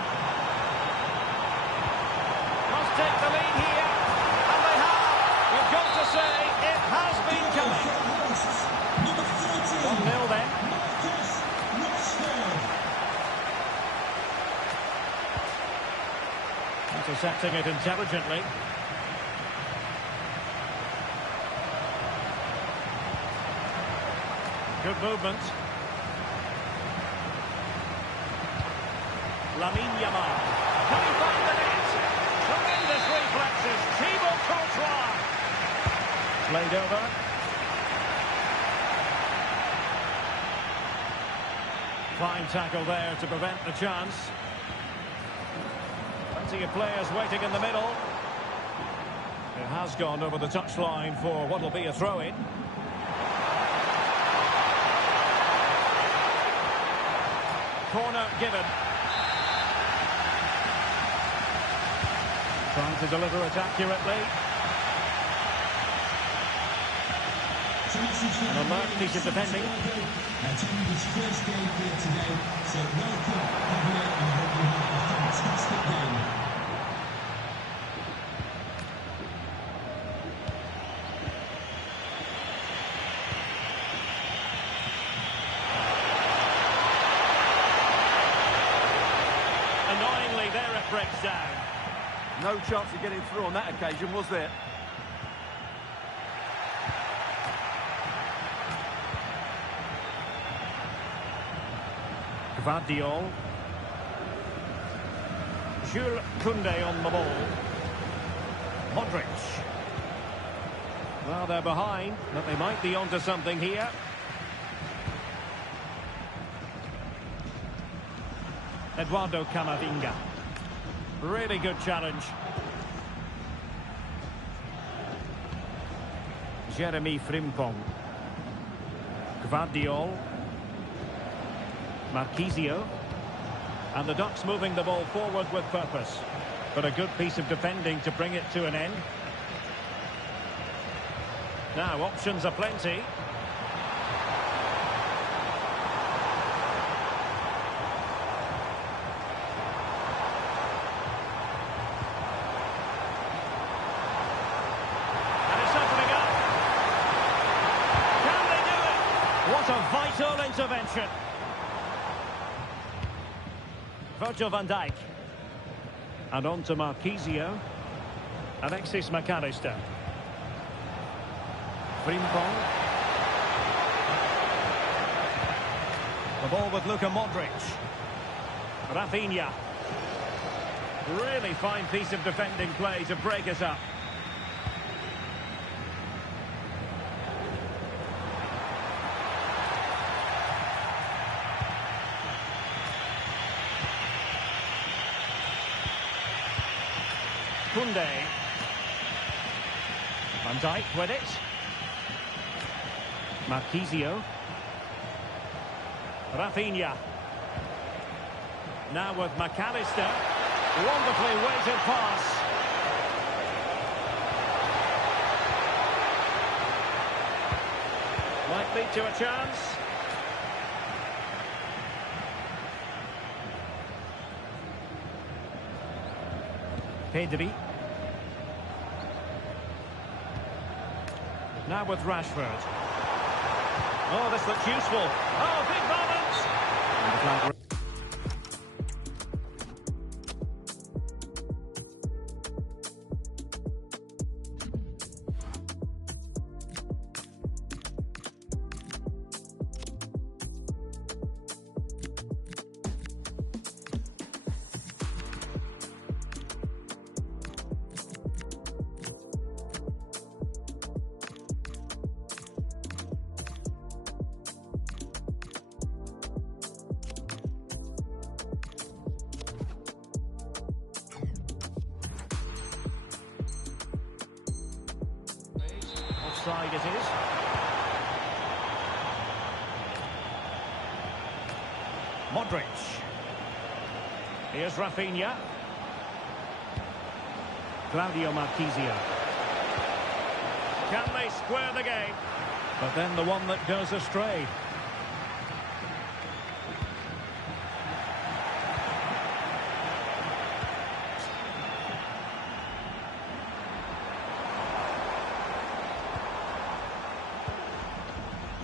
Must take the lead here. And they have. You've got to say, it has been coming. 1-0 then. Intercepting it intelligently. Good movement. Lamine Yamal. Can he find the net? Tremendous reflexes. Thibaut Courtois. Played over. Fine tackle there to prevent the chance. Plenty of players waiting in the middle. It has gone over the touchline for what will be a throw-in. Corner given. Trying to deliver it accurately. An alert piece of defending. Attending his first game here today, so welcome, Javier, and I hope you have a fantastic game. Annoyingly, their breaks down. No chance of getting through on that occasion, was there? Gvardiol. Jules Koundé on the ball. Modric. Well, they're behind, but they might be onto something here. Eduardo Camavinga. Really good challenge. Jeremy Frimpong. Gvardiol. Marquisio. And the Ducks moving the ball forward with purpose. But a good piece of defending to bring it to an end. Now, options are plenty. And it's opening up. Can they do it? What a vital intervention. Virgil van Dijk. And on to Marquisio. Alexis McAllister. Frimpong. The ball with Luka Modric. Rafinha. Really fine piece of defending play to break us up. Koundé. Van Dijk with it. Marquisio. Rafinha. Now with McAllister. Wonderfully weighted pass. Might lead to a chance. Pedri. Now with Rashford. Oh, this looks useful. Oh, big moment! Offside it is. Modric. Here's Rafinha. Claudio Marquisio. Can they square the game? But then the one that goes astray.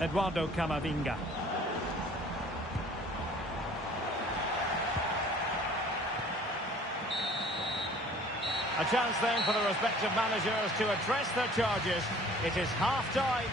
Eduardo Camavinga. A chance then for the respective managers to address their charges. It is half-time.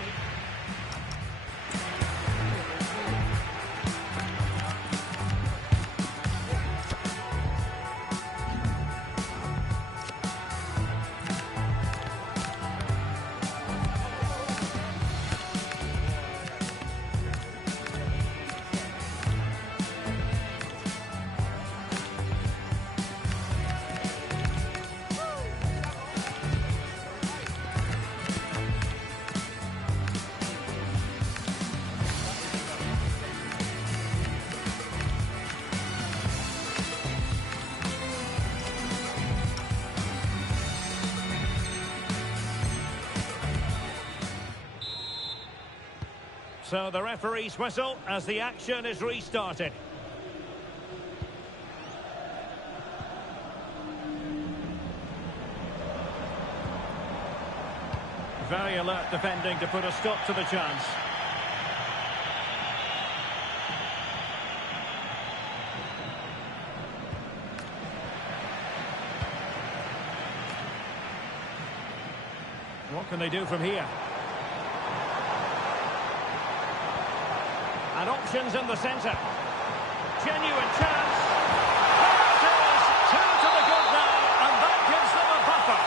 So the referee's whistle as the action is restarted. Very alert defending to put a stop to the chance. What can they do from here? And options in the centre. Genuine chance. There it is! Two to the good now, and that gives them a buffer.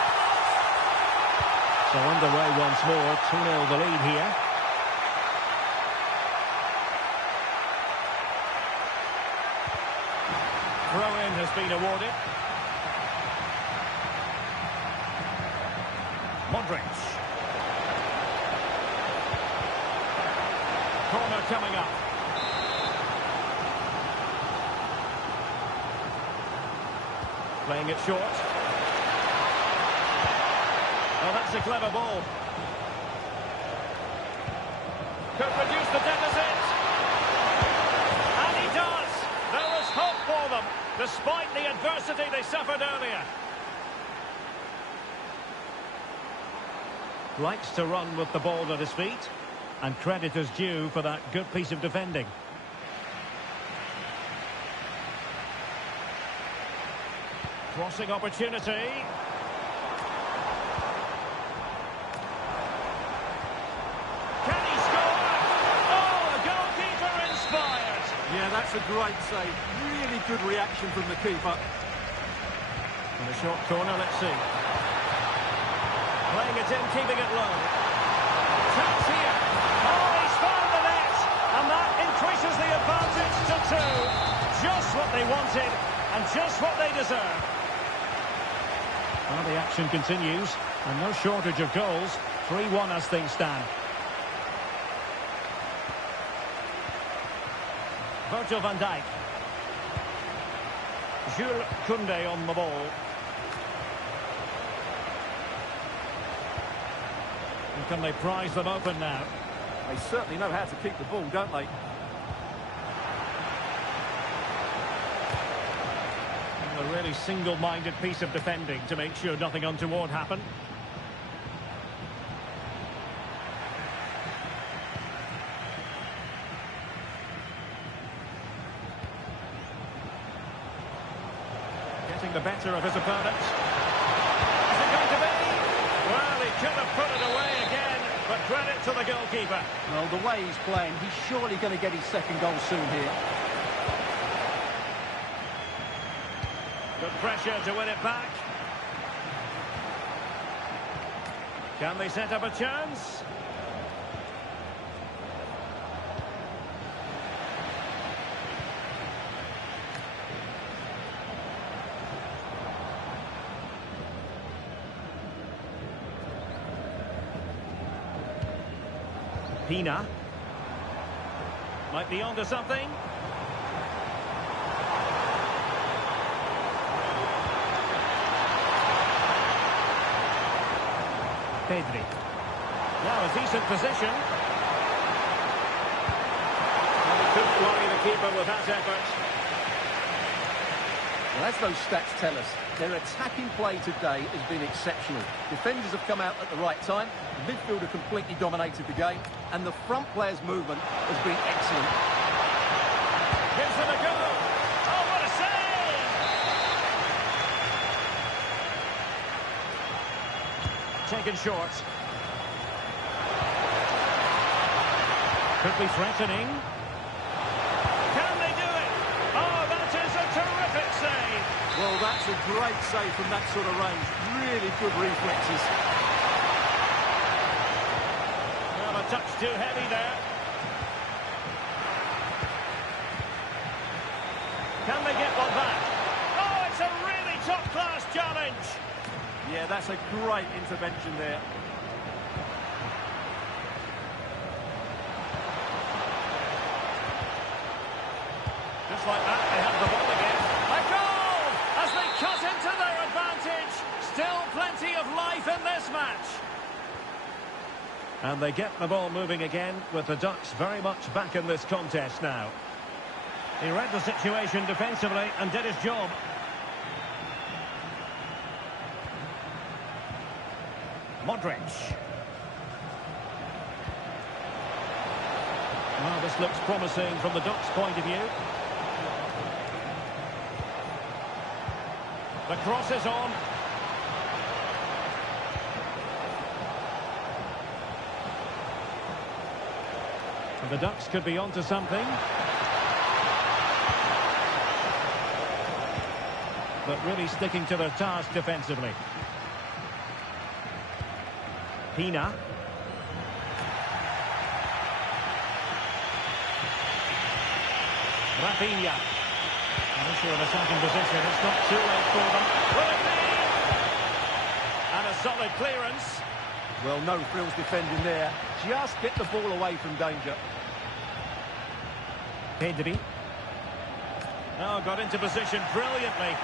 So underway once more, 2-0 the lead here. Throw-in has been awarded. Modric. Corner coming up. Playing it short. Oh, that's a clever ball. Could reduce the deficit. And he does. There is hope for them, despite the adversity they suffered earlier. Likes to run with the ball at his feet. And credit is due for that good piece of defending. Crossing opportunity. Can he score? Oh, the goalkeeper inspired. Yeah, that's a great save. Really good reaction from the keeper. And a short corner, let's see. Playing it in, keeping it low. Chance here. Oh, he's found the net. And that increases the advantage to 2. Just what they wanted and just what they deserve. Well, the action continues, and no shortage of goals. 3-1 as things stand. Virgil van Dijk. Jules Koundé on the ball. And can they prise them open now? They certainly know how to keep the ball, don't they? A really single-minded piece of defending to make sure nothing untoward happened. Getting the better of his opponent. Is it going to be? Well, he could have put it away again, but credit to the goalkeeper. Well, the way he's playing, he's surely going to get his second goal soon here. Good pressure to win it back. Can they set up a chance? Pina. Might be onto something. Pedri. Now a decent position. And he couldn't worry the keeper with that effort. Well, as those stats tell us, their attacking play today has been exceptional. Defenders have come out at the right time, the midfielder completely dominated the game, and the front player's movement has been excellent. Gives it a go. Oh, what a save! Taken short. Could be threatening. Can they do it? Oh, that is a terrific save. Well, that's a great save from that sort of range. Really good reflexes. Well, a touch too heavy there. Can they get one back? Oh, it's a really top-class challenge. Yeah, that's a great intervention there. Just like that, they have the ball again. A goal! As they cut into their advantage. Still plenty of life in this match. And they get the ball moving again, with the Ducks very much back in this contest now. He read the situation defensively and did his job. Modric. Well, this looks promising from the Ducks' point of view. The cross is on. The Ducks could be onto something. But really sticking to their task defensively. Pina. Rafinha. Initial attacking position. It's not too late for them. Will it be? And a solid clearance. Well, no frills defending there. Just get the ball away from danger. Pedri. Oh, got into position brilliantly.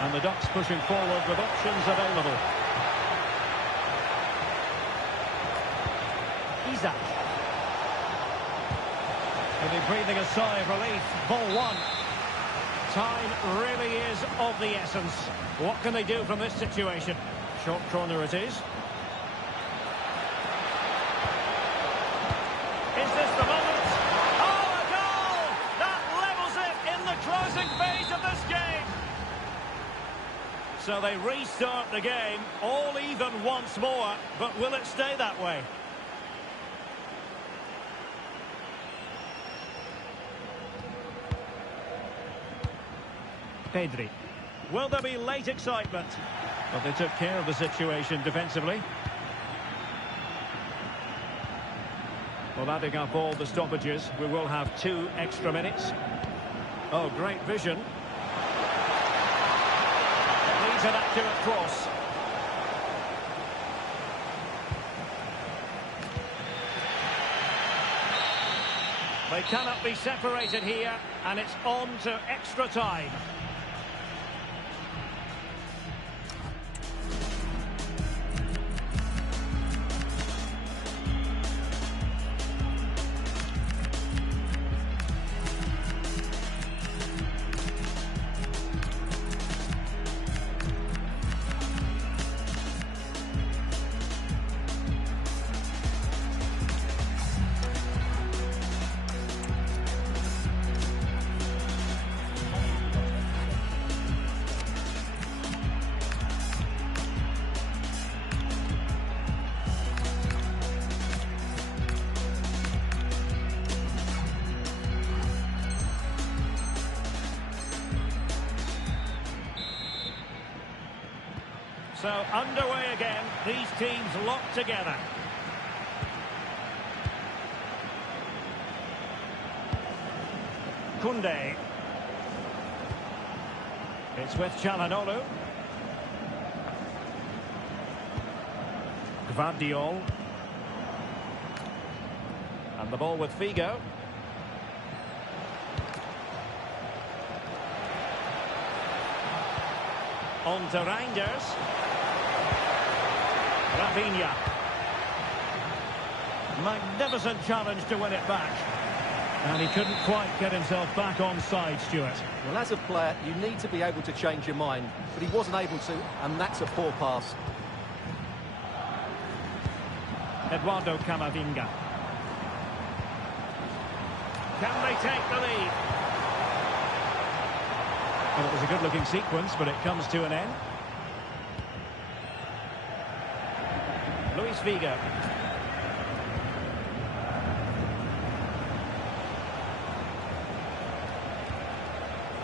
And the Ducks pushing forward with options available. Isak. Will be breathing a sigh of relief. Ball one. Time really is of the essence. What can they do from this situation? Short corner it is. Is this the moment? Oh, a goal! That levels it in the closing phase of this game. So they restart the game, all even once more, but will it stay that way? Pedri. Will there be late excitement? But they took care of the situation defensively. Well, adding up all the stoppages, we will have 2 extra minutes. Oh, great vision. Leads an accurate cross. They cannot be separated here, and it's on to extra time. So underway again, these teams locked together. Koundé. It's with Çalhanoğlu. Gvardiol. And the ball with Figo. On to Reinders. Rafinha. Magnificent challenge to win it back. And he couldn't quite get himself back on side, Stuart. Well, as a player, you need to be able to change your mind, but he wasn't able to, and that's a poor pass. Eduardo Camavinga. Can they take the lead? Well, it was a good-looking sequence, but it comes to an end. Luis Figo.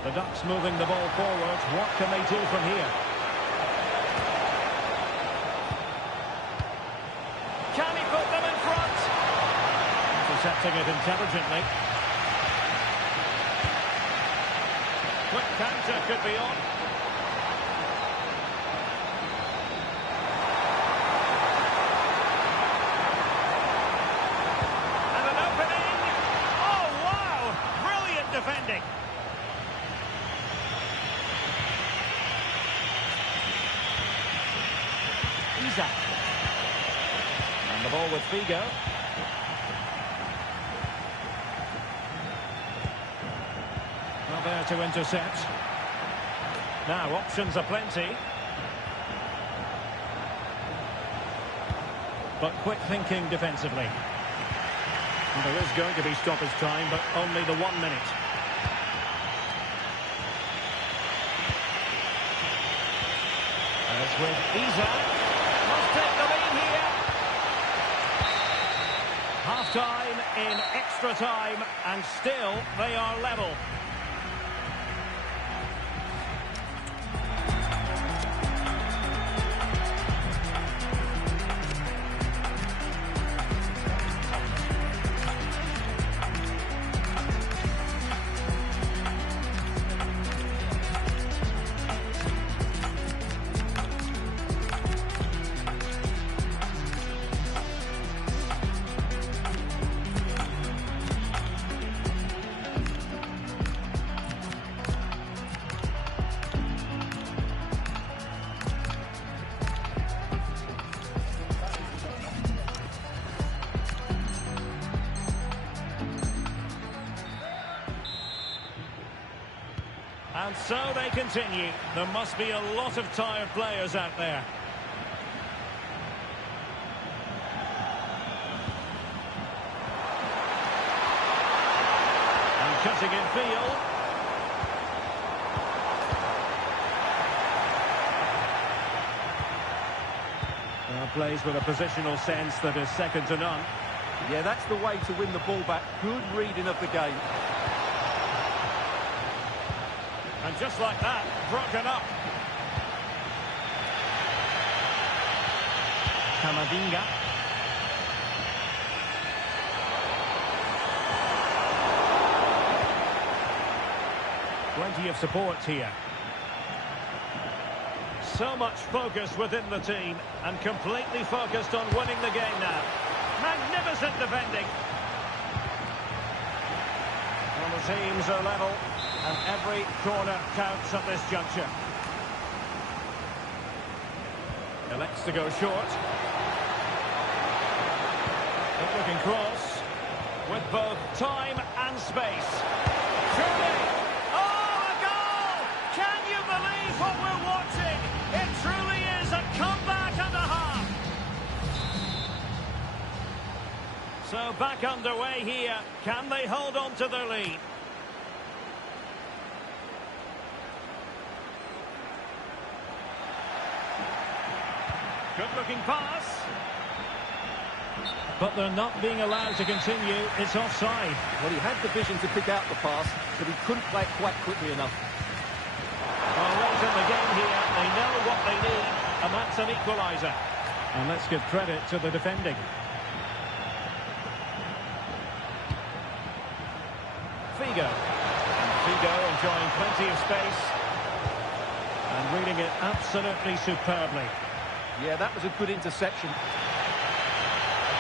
The Ducks moving the ball forward. What can they do from here? Can he put them in front? Intercepting it intelligently. Quick counter could be on. And an opening. Oh, wow! Brilliant defending. Isak. And the ball with Figo. Not there to intercept. Now, options are plenty. But quick thinking defensively. And there is going to be stoppage time, but only the 1 minute. And it's with Isak. Must take the lead here. Half-time in extra time, and still they are level. And so they continue. There must be a lot of tired players out there. And cutting in field. Plays with a positional sense that is second to none. Yeah, that's the way to win the ball back. Good reading of the game. And just like that, broken up. Camavinga. Plenty of support here. So much focus within the team, and completely focused on winning the game now. Magnificent defending. Well, the teams are level, and every corner counts at this juncture. Elects to go short. Good looking cross, with both time and space. Surely! Oh, a goal! Can you believe what we're watching? It truly is a comeback and a half. So back underway here. Can they hold on to their lead? Good-looking pass. But they're not being allowed to continue. It's offside. Well, he had the vision to pick out the pass, but he couldn't play it quite quickly enough. Well, late in the game here, they know what they need, and that's an equaliser. And let's give credit to the defending. Figo. And Figo enjoying plenty of space. And reading it absolutely superbly. Yeah, that was a good interception.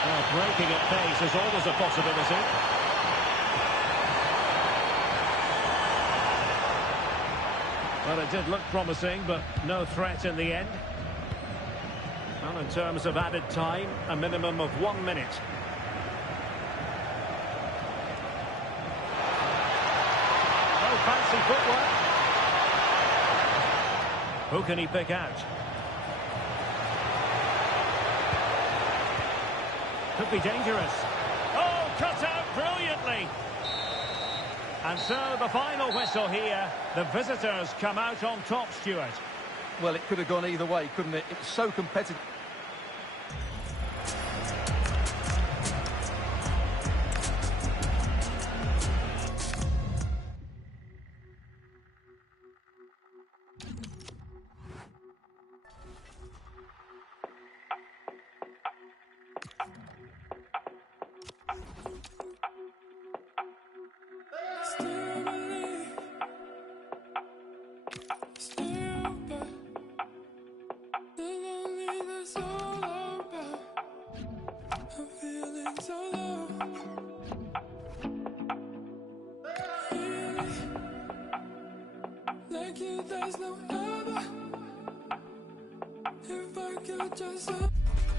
Well, breaking at pace is always a possibility. Well, it did look promising, but no threat in the end. Well, in terms of added time, a minimum of 1 minute. Oh, fancy footwork. Who can he pick out? Could be dangerous. Oh, cut out brilliantly. And so the final whistle here. The visitors come out on top, Stuart. Well, it could have gone either way, couldn't it? It was so competitive.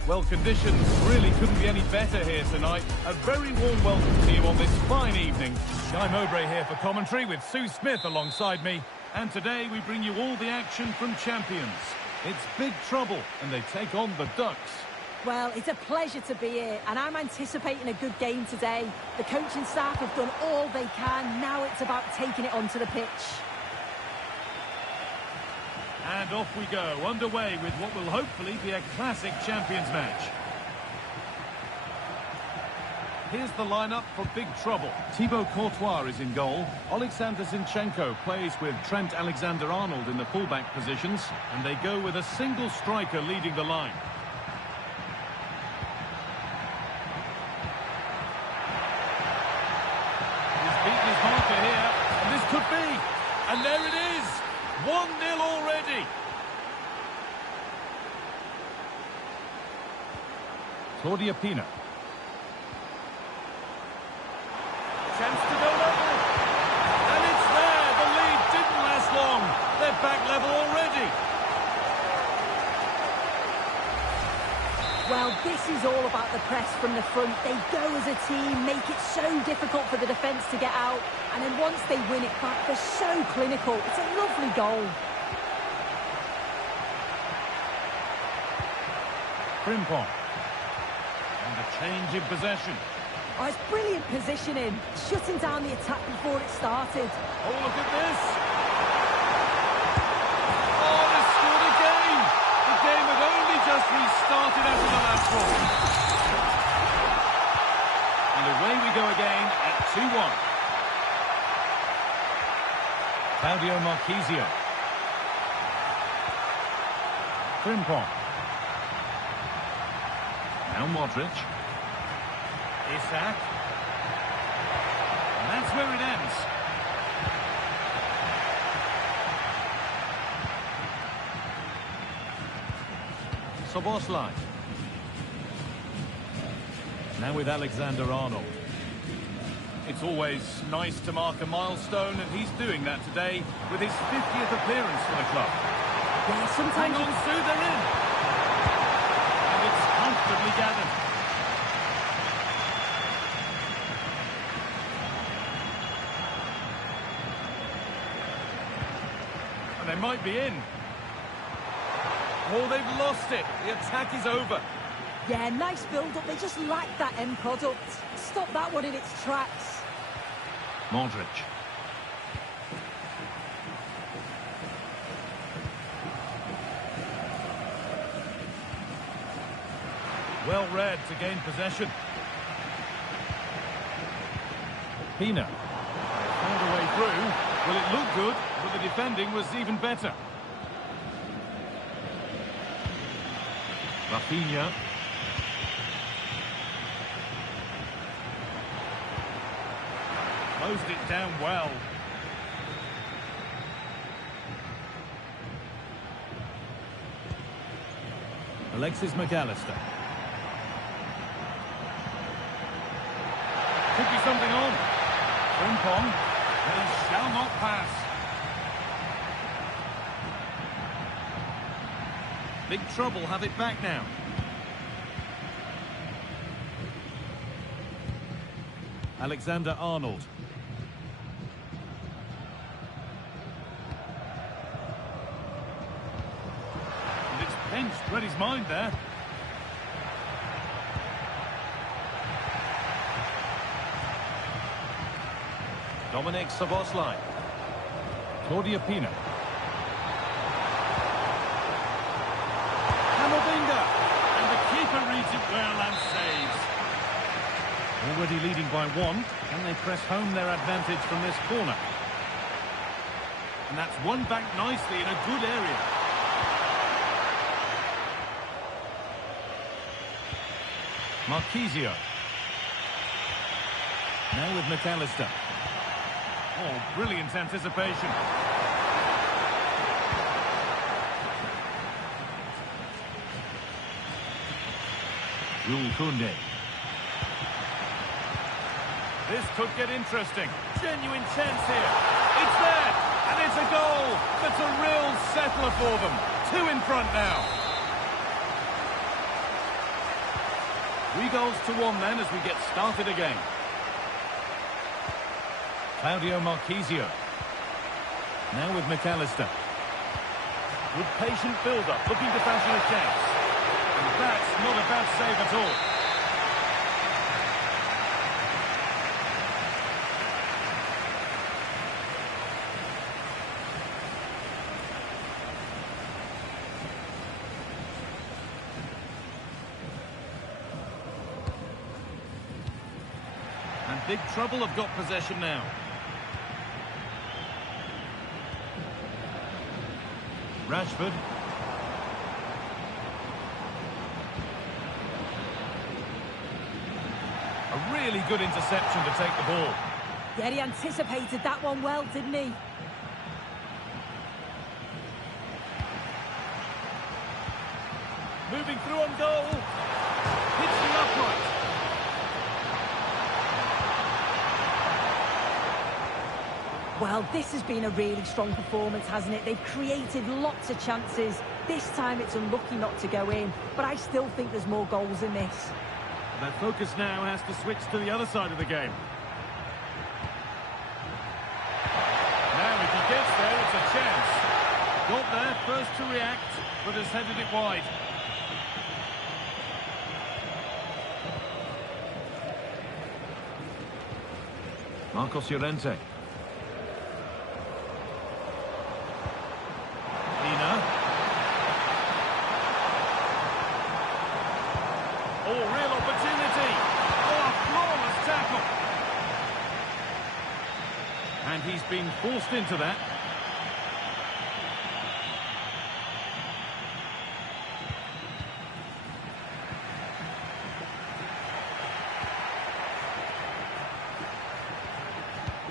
Well, conditions really couldn't be any better here tonight. A very warm welcome to you on this fine evening. Guy Mowbray here for commentary with Sue Smith alongside me. And today we bring you all the action from Champions. It's big trouble, and they take on the Ducks. Well, it's a pleasure to be here, and I'm anticipating a good game today. The coaching staff have done all they can. Now it's about taking it onto the pitch. And off we go, underway with what will hopefully be a classic Champions match. Here's the lineup for big trouble. Thibaut Courtois is in goal. Alexander Zinchenko plays with Trent Alexander-Arnold in the fullback positions, and they go with a single striker leading the line. He's beaten his marker here, and this could be. And there it is, 1-0 already. Claudia Pina. Chance to go level. And it's there. The lead didn't last long. They're back level already. Well, this is all about the press from the front. They go as a team, make it so difficult for the defence to get out. And then once they win it back, they're so clinical. It's a lovely goal. Frimpong. And a change in possession. Oh, it's brilliant positioning, shutting down the attack before it started. Oh, look at this. Oh, they scored again. The game had only just restarted after the last one. And away we go again at 2-1. Claudio Marchisio. Frimpong. Now Modric. Isak. And that's where it ends. Szoboszlai. Now with Alexander-Arnold. It's always nice to mark a milestone, and he's doing that today with his 50th appearance for the club. Yeah, sometimes... Hang on, Sue, they're in. And it's comfortably gathered. They might be in. Oh, they've lost it. The attack is over. Yeah, nice build-up. They just lack that end product. Stop that one in its tracks. Modric. Well read to gain possession. Pina. Found a way through. Well, it looked good, but the defending was even better. Rafinha. Closed it down well. Alexis McAllister. Could be something on. Frimpong. They shall not pass. Big trouble, have it back now. Alexander-Arnold. And it's pinched, read his mind there. Dominik Szoboszlai. Claudia Pina. Camavinga. And the keeper reads it well and saves. Already leading by one. Can they press home their advantage from this corner? And that's won back nicely in a good area. Marchisio. Now with McAllister. Oh, brilliant anticipation. Jules Koundé. This could get interesting. Genuine chance here. It's there, and it's a goal. That's a real settler for them. 2 in front now. 3 goals to 1 then as we get started again. Claudio Marchisio. Now with McAllister. Good patient build-up, looking to fashion a chance. And that's not a bad save at all. Big Trouble have got possession now. Rashford. A really good interception to take the ball. Yeah, he anticipated that one well, didn't he? Moving through on goal. Hits the upright. Well, this has been a really strong performance, hasn't it? They've created lots of chances. This time it's unlucky not to go in, but I still think there's more goals in this. Their focus now has to switch to the other side of the game. Now if he gets there, it's a chance. Got there first to react, but has headed it wide. Marcos Llorente. Pina. Oh, real opportunity. Oh, a flawless tackle. And he's been forced into that.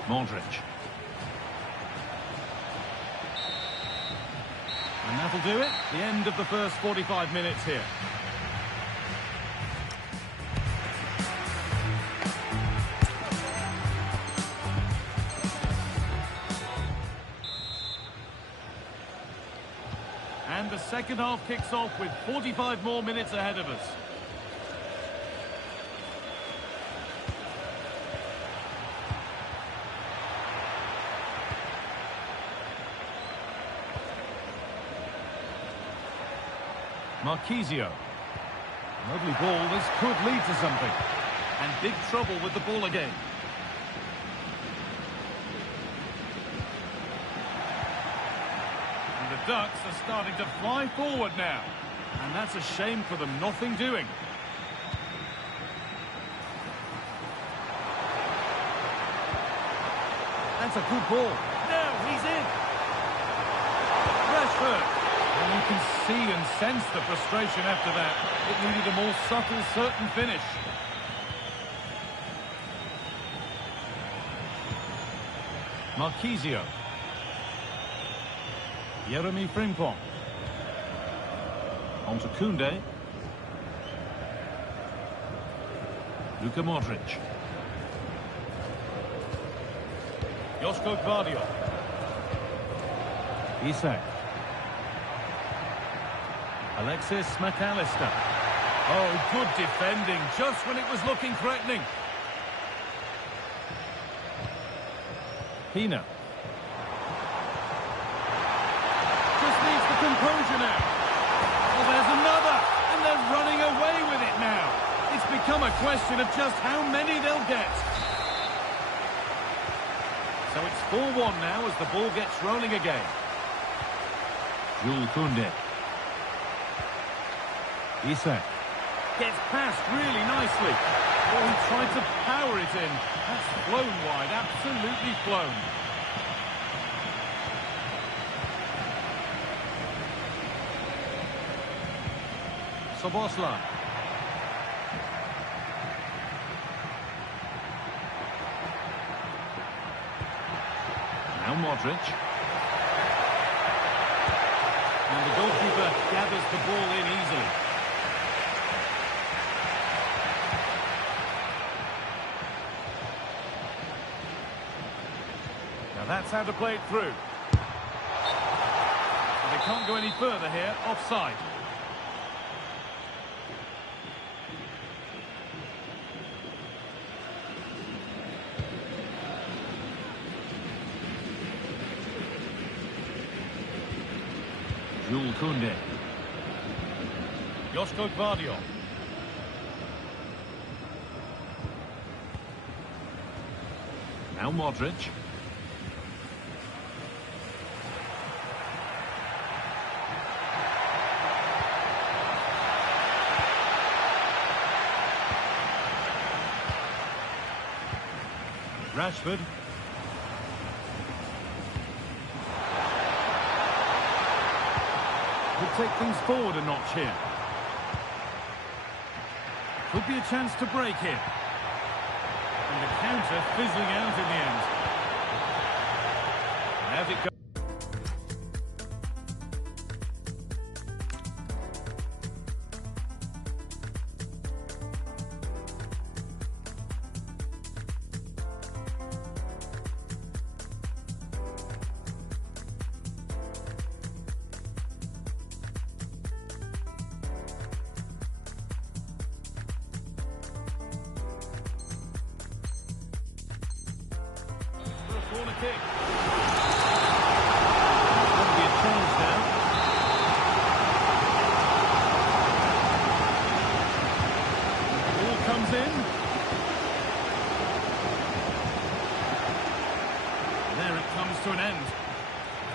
Modric. And that'll do it. The end of the first 45 minutes here. And the second half kicks off with 45 more minutes ahead of us. Marquisio. Lovely ball, this could lead to something. And big trouble with the ball again. And the Ducks are starting to fly forward now. And that's a shame for them, nothing doing. That's a good ball. Now he's in. Rashford. And you can see and sense the frustration after that. It needed a more subtle, certain finish. Marquisio. Jeremy Frimpong. On to Koundé. Luka Modric. Joško Gvardiol. Isak. Alexis McAllister. Oh, good defending, just when it was looking threatening. Pina. Just needs the composure now. Well, there's another, and they're running away with it now. It's become a question of just how many they'll get. So it's 4-1 now as the ball gets rolling again. Jules Koundé. Isak. Gets past really nicely. Oh, he tried to power it in. That's flown wide, absolutely flown. Szoboszlai. Now Modric. And the goalkeeper gathers the ball in easily. Now that's how to play it through. And they can't go any further here, offside. Jules Koundé. Joško Gvardiol. Now Modric. Rashford. Could take things forward a notch here. Could be a chance to break here. And the counter fizzling out in the end. And out it goes. Corner kick. There's going to be a change now. Ball comes in. There it comes to an end.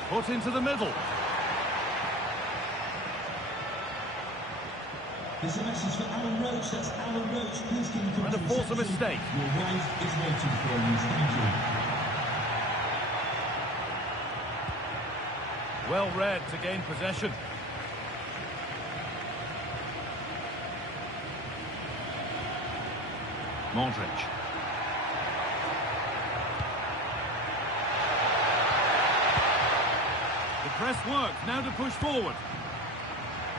Put into the middle. There's a message for Alan Roach. That's Alan Roach. Please can you come And to to force a reception? mistake. Your wife is waiting for you. Thank you. Well read to gain possession. Modric. The press works, now to push forward.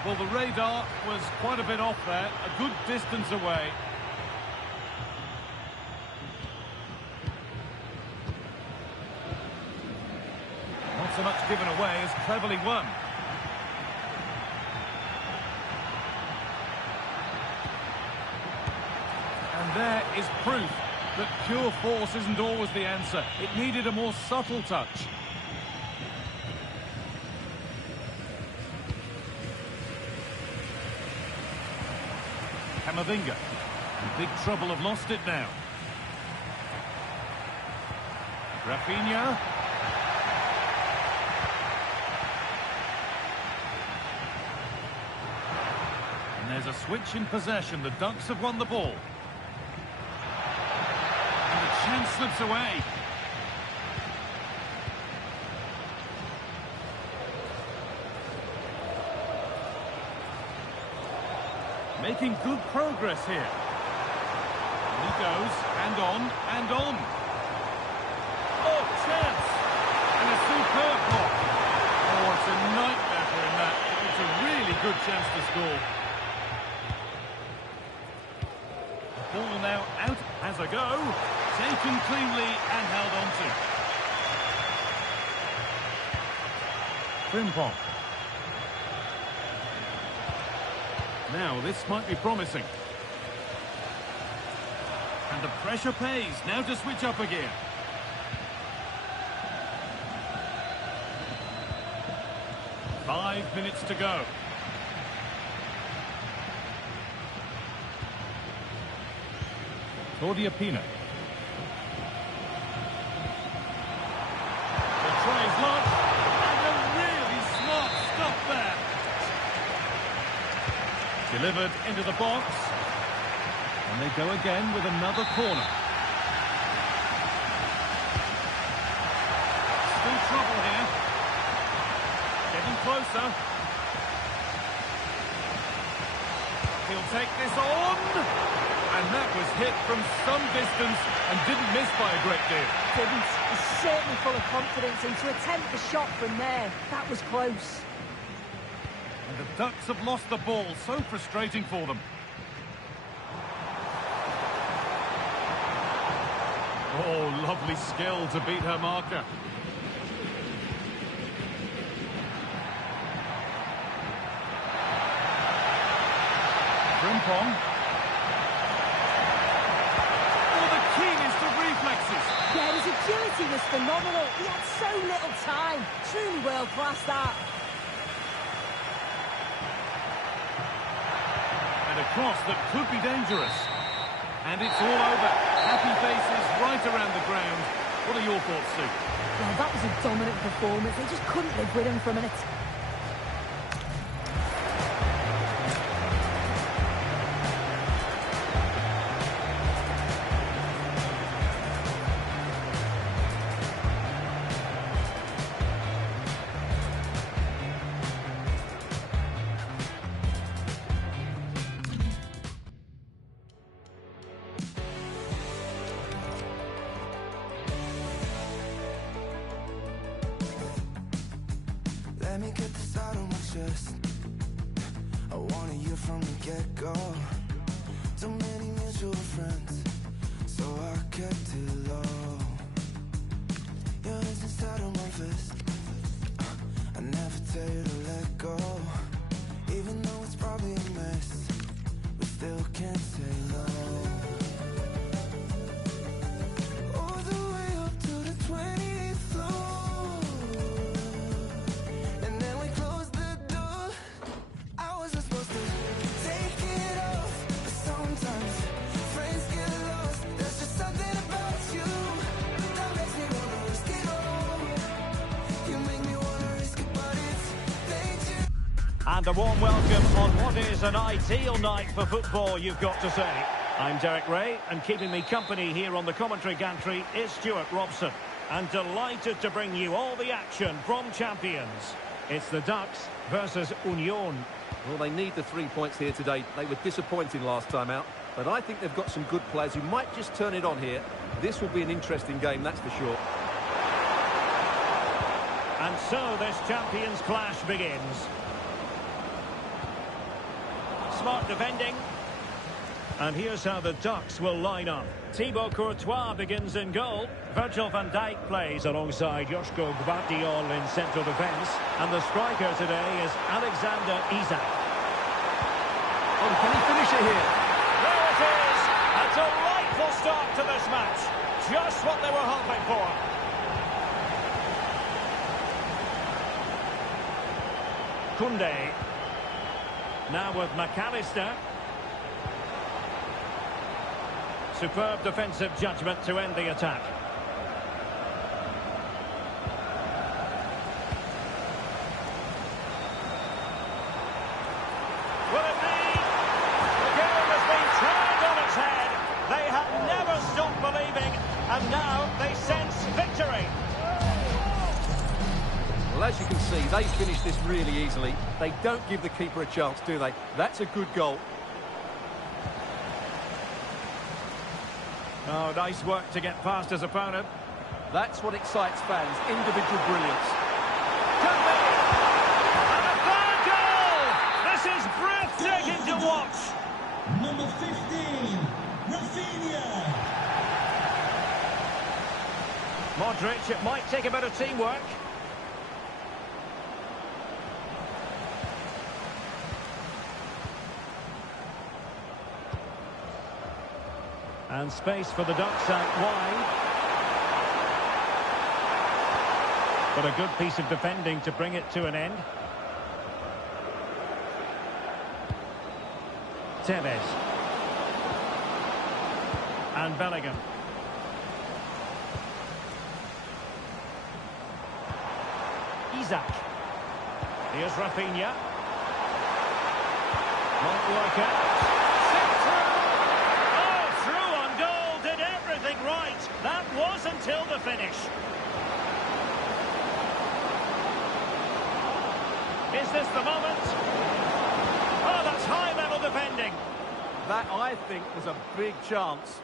Well, the radar was quite a bit off there, a good distance away. Not so much given away as cleverly won. And there is proof that pure force isn't always the answer. It needed a more subtle touch. Camavinga. In big trouble, have lost it now. Rafinha. And there's a switch in possession. The Ducks have won the ball. And the chance slips away. Making good progress here. And he goes, and on, and on. Oh, chance! And a superb block. Oh, it's a nightmare for him, that. It's a really good chance to score. The ball now out, has a go. Taken cleanly and held on to. Frimpong. Now, this might be promising. And the pressure pays. Now to switch up again. Five minutes to go. Claudia Pina. The try is launched. And a really smart stop there. Delivered into the box. And they go again with another corner. Still trouble here. Getting closer. He'll take this on. And that was hit from some distance and didn't miss by a great deal. Didn't. He's certainly full of confidence, and to attempt the shot from there, that was close. And the Ducks have lost the ball, so frustrating for them. Oh, lovely skill to beat her marker. Frimpong. Oh, the keenest of reflexes. Yeah, his agility was phenomenal. He had so little time. Truly world-class, that. And a cross that could be dangerous. And it's all over. Happy faces right around the ground. What are your thoughts, Sue? Well, that was a dominant performance. They just couldn't live with him for a minute. from the get-go. So many mutual friends, so I kept it low. Your hands inside of my fist, I never tell you to let go. Even though it's probably a mess, we still can't say no. All the way up to the 20th floor, and then we closed the door. I wasn't supposed to take it off, but sometimes friends get lost. There's just something about you that makes me wanna risk it all. You make me wanna risk it, but it's dangerous. And a warm welcome on what is an ideal night for football, you've got to say. I'm Derek Ray, and keeping me company here on the commentary gantry is Stuart Robson. And delighted to bring you all the action from Champions. It's the Ducks versus Union. Well, they need the 3 points here today. They were disappointing last time out, but I think they've got some good players who might just turn it on here. This will be an interesting game, that's for sure. And so this Champions clash begins. Smart defending. And here's how the Ducks will line up. Thibaut Courtois begins in goal. Virgil van Dijk plays alongside Joško Gvardiol in central defence. And the striker today is Alexander Isak. Oh, can he finish it here? There it is! A delightful start to this match. Just what they were hoping for. Koundé. Now with McAllister. Superb defensive judgment to end the attack. Will it be? The game has been turned on its head. They have never stopped believing, and now they sense victory. Well, as you can see, they finished this really easily. They don't give the keeper a chance, do they? That's a good goal. Oh, nice work to get past his opponent. That's what excites fans, individual brilliance. Could be. And a third goal! This is breathtaking to watch. Number 15, Rafinha. Modric, it might take a bit of teamwork. And space for the Ducks out wide. But a good piece of defending to bring it to an end. Tevez. And Bellingham. Isak. Here's Rafinha. Might work out. Right, that was until the finish. Is this the moment? Oh, that's high-level defending. That, I think, was a big chance.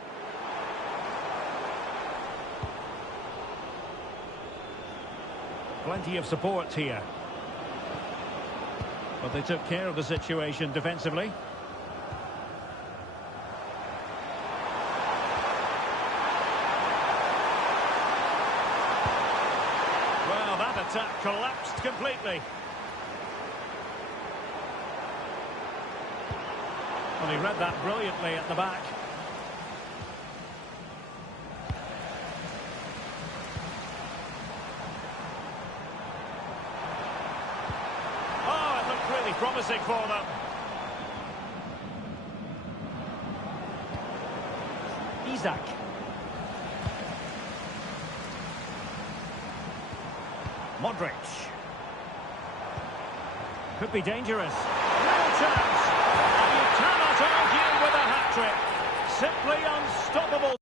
Plenty of support here. But they took care of the situation defensively. Attack collapsed completely. Well, he read that brilliantly at the back. Oh, it looked really promising for them. Isak. Modric. Could be dangerous. Real chance. And you cannot argue with a hat-trick. Simply unstoppable.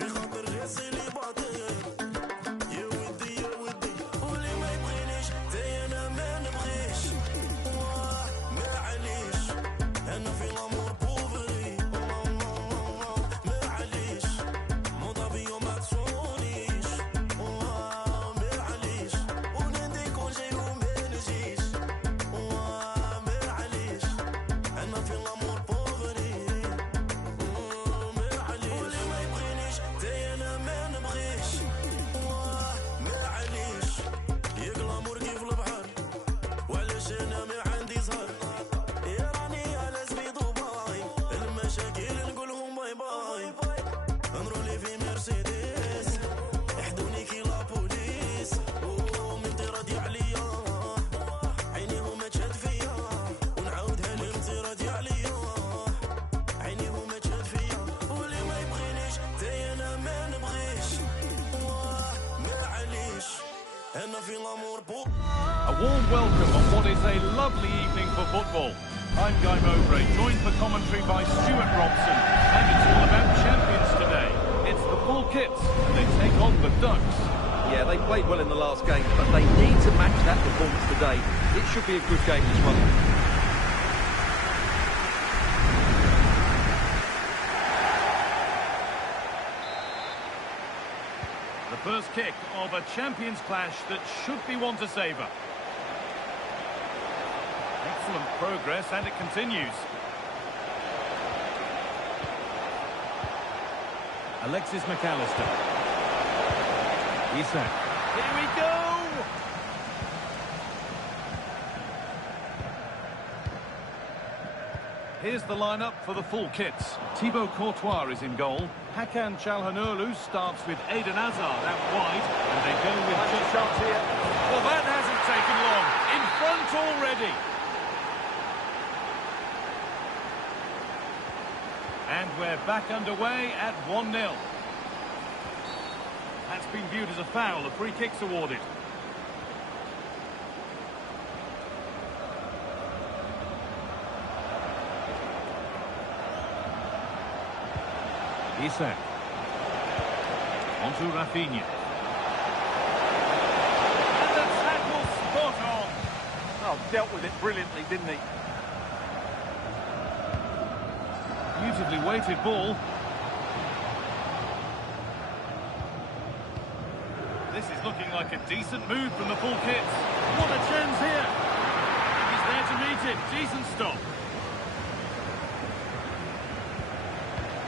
في خاطر ياسيني A warm welcome on what is a lovely evening for football. I'm Guy Mowbray, joined for commentary by Stuart Robson, and it's all about champions today. It's the full kits, and they take on the Ducks. Yeah, they played well in the last game, but they need to match that performance today. It should be a good game, this one. The first kick of a champions clash that should be one to savour. Excellent progress, and it continues. Alexis McAllister. Isak. Here we go! Here's the lineup for the full kits. Thibaut Courtois is in goal. Hakan Çalhanoğlu starts with Eden Hazard out wide, and they go with just shots here. Well, that hasn't taken long. In front already. And we're back underway at 1-0. That's been viewed as a foul. A free kick's awarded. Isak. Onto Rafinha. And the tackle spot on. Oh, dealt with it brilliantly, didn't he? Beautifully weighted ball. This is looking like a decent move from the full kits. What a chance here. He's there to meet it. Decent stop.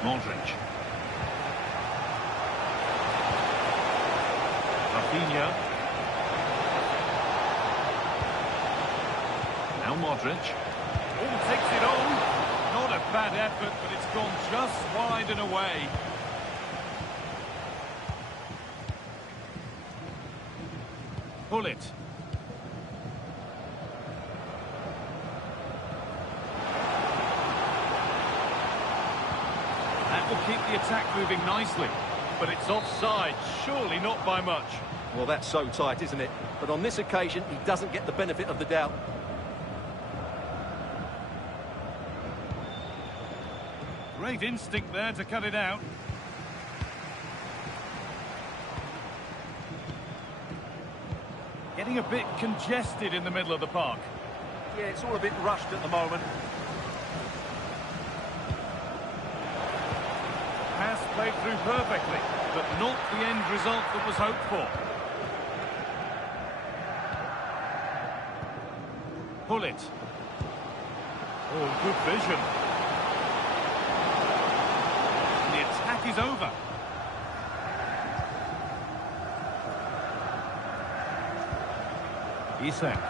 Modric. Rafinha. Now Modric. Oh, takes it on. Not a bad effort, but it's gone just wide and away. Pull it. That will keep the attack moving nicely. But it's offside, surely not by much. Well, that's so tight, isn't it? But on this occasion, he doesn't get the benefit of the doubt. Great instinct there to cut it out. Getting a bit congested in the middle of the park. Yeah, it's all a bit rushed at the moment. Pass played through perfectly, but not the end result that was hoped for. Pull it. Oh, good vision. The attack is over. Isak.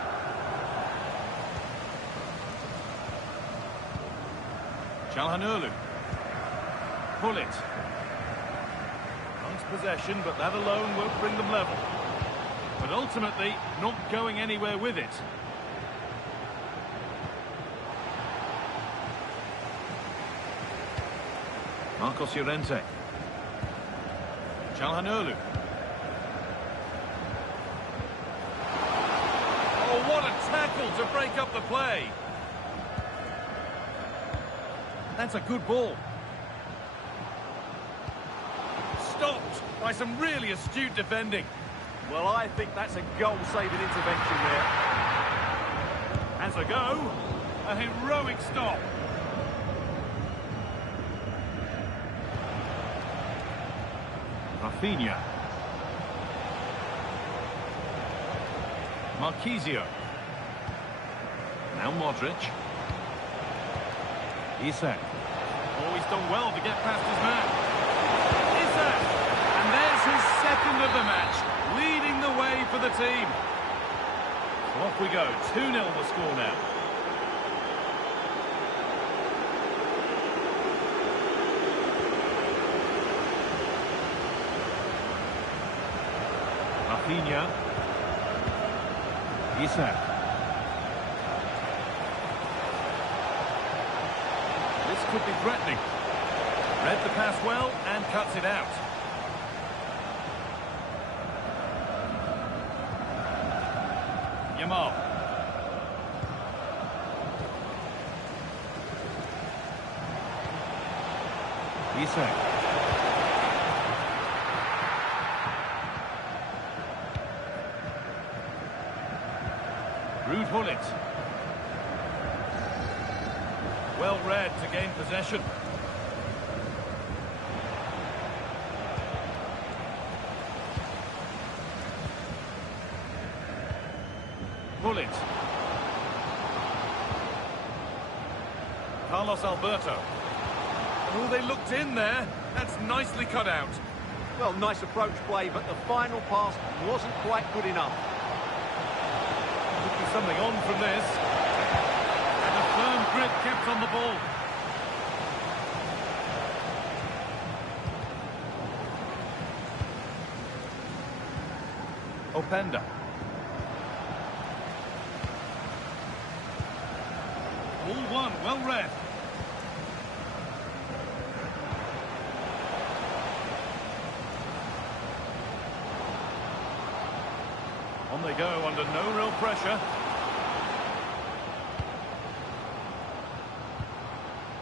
Çalhanoğlu. Pull it. Nice possession, but that alone won't bring them level. But ultimately, not going anywhere with it. Marcos Llorente. Çalhanoğlu. Oh, what a tackle to break up the play. That's a good ball. Stopped by some really astute defending. Well, I think that's a goal-saving intervention there. Has a go. A heroic stop. Rafinha. Marquisio. Now Modric. Isak. Oh, he's done well to get past his man. Isak. And there's his second of the match, leading the way for the team. So off we go. 2-0 the score now. Rafinha. Isak. This could be threatening. Read the pass well and cuts it out. Yamal. Isak. Ruud Gullit. Well read to gain possession. Gullit. Carlos Alberto. Oh, they looked in there. That's nicely cut out. Well, nice approach play, but the final pass wasn't quite good enough. Could be something on from this. And a firm grip kept on the ball. Openda. All one, well read. On they go under no real pressure.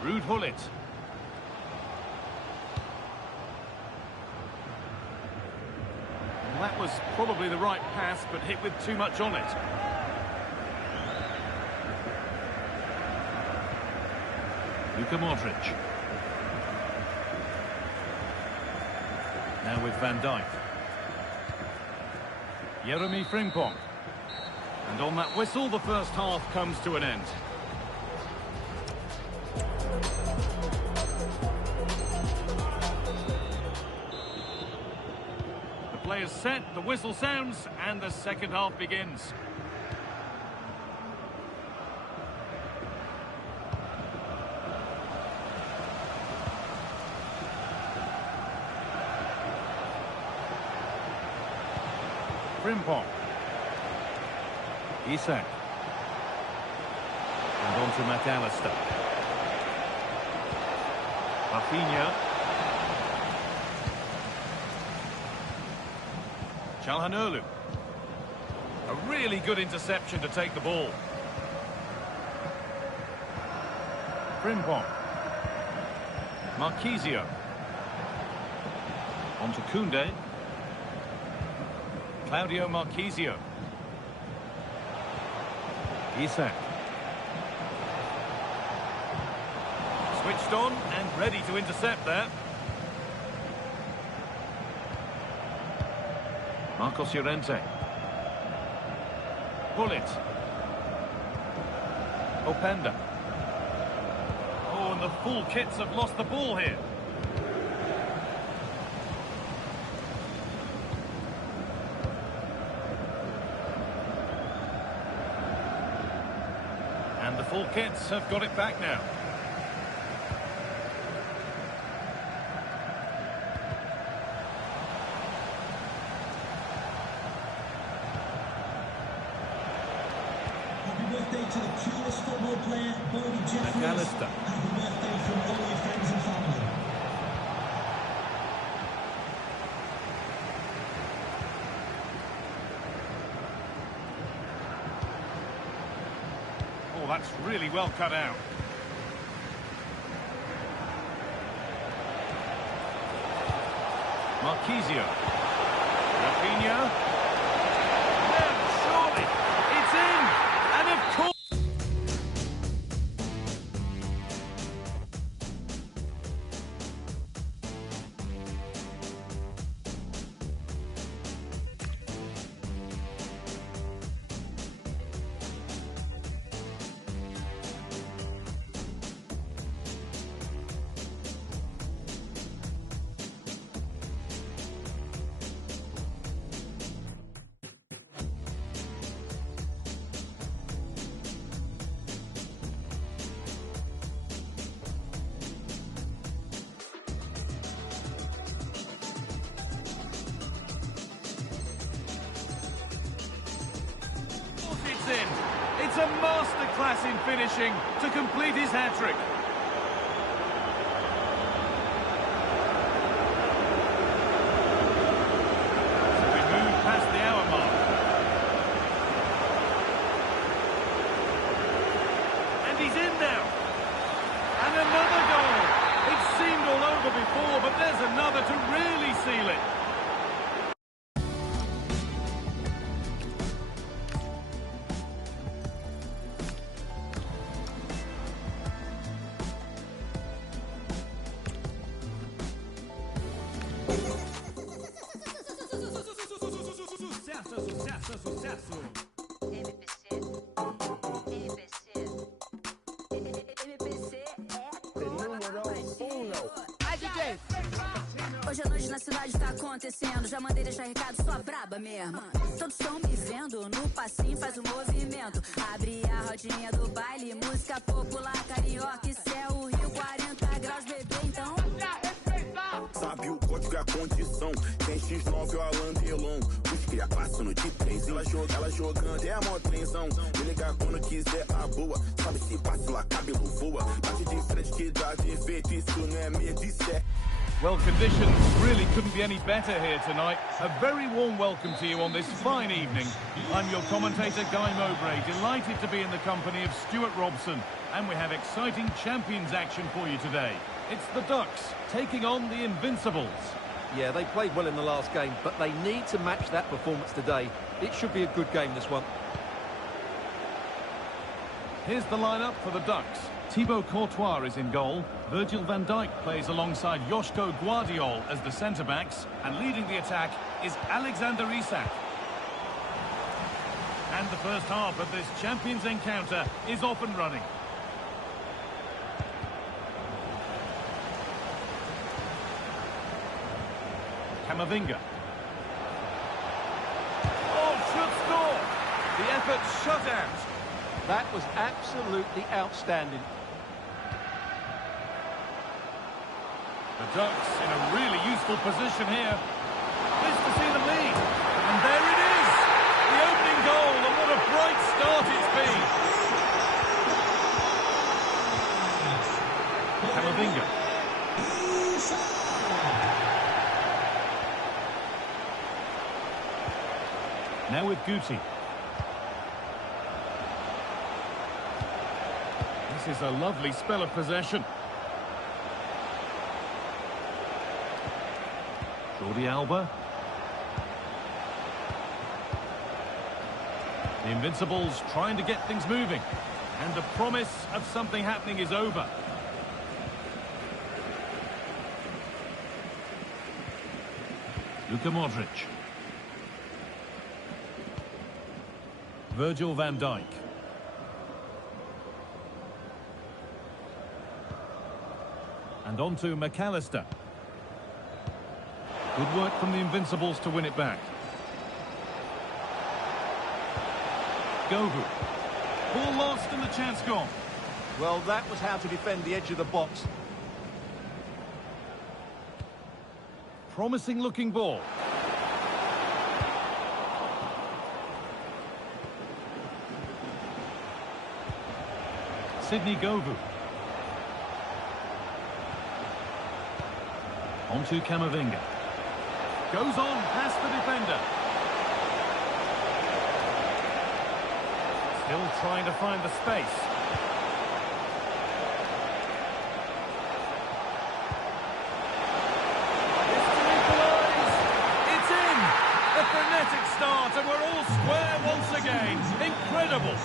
Ruud Gullit. Well, that was probably the right pass, but hit with too much on it. Luka Modric. Now with Van Dijk. Jeremy Frimpong. And on that whistle, the first half comes to an end. The play is set, the whistle sounds, and the second half begins. Frimpong. Isak. And on to McAllister. Rafinha. Çalhanoğlu. A really good interception to take the ball. Frimpong. Marquisio. On to Koundé. Claudio Marquisio. Isak. Switched on and ready to intercept there. Marcos Llorente. Gullit. Openda. Oh, and the full kits have lost the ball here. And the full kits have got it back now. Happy birthday to the coolest football player, Bodie Jeffries. McAllister. Happy birthday from all your friends and family. Oh, that's really well cut out. Marquisio. Rafinha. Yeah, surely. It's in. And of course. It's a masterclass in finishing to complete his hat-trick. So we move past the hour mark. Hoje à noite na cidade tá acontecendo. Já mandei deixar recado, só braba mesmo. Todos estão me vendo, no passinho faz o movimento. Abre a rodinha do baile, música popular carioca. Isso é o Rio, 40 graus, bebê, então. Sabe o código e a condição. Tem X9 ou Alan Delon. Os cria passando de 3. Ela jogando, é a mó trenzão. Me ligar quando quiser a boa. Sabe se passa lá, cabelo voa. Bate de frente que dá defeito. Isso não é medo, isso é. Well, conditions really couldn't be any better here tonight. A very warm welcome to you on this fine evening. I'm your commentator, Guy Mowbray, delighted to be in the company of Stuart Robson. And we have exciting Champions action for you today. It's the Ducks taking on the Invincibles. Yeah, they played well in the last game, but they need to match that performance today. It should be a good game, this one. Here's the lineup for the Ducks. Thibaut Courtois is in goal. Virgil van Dijk plays alongside Joško Gvardiol as the centre-backs. And leading the attack is Alexander Isak. And the first half of this Champions encounter is off and running. Camavinga. Oh, should score! The effort shut out. That was absolutely outstanding. The Ducks in a really useful position here. Pleased to see them lead. And there it is! The opening goal, and what a bright start it's been. Camavinga. Now with Guti. This is a lovely spell of possession. Jordi Alba. The Invincibles trying to get things moving. And the promise of something happening is over. Luka Modric. Virgil van Dijk. And on to McAllister. Good work from the Invincibles to win it back. Govu. Ball lost and the chance gone. Well, that was how to defend the edge of the box. Promising looking ball. Sidney Govu. On to Camavinga. Goes on past the defender. Still trying to find the space. It's to equalise. It's in. A frenetic start and we're all square once again. Incredible.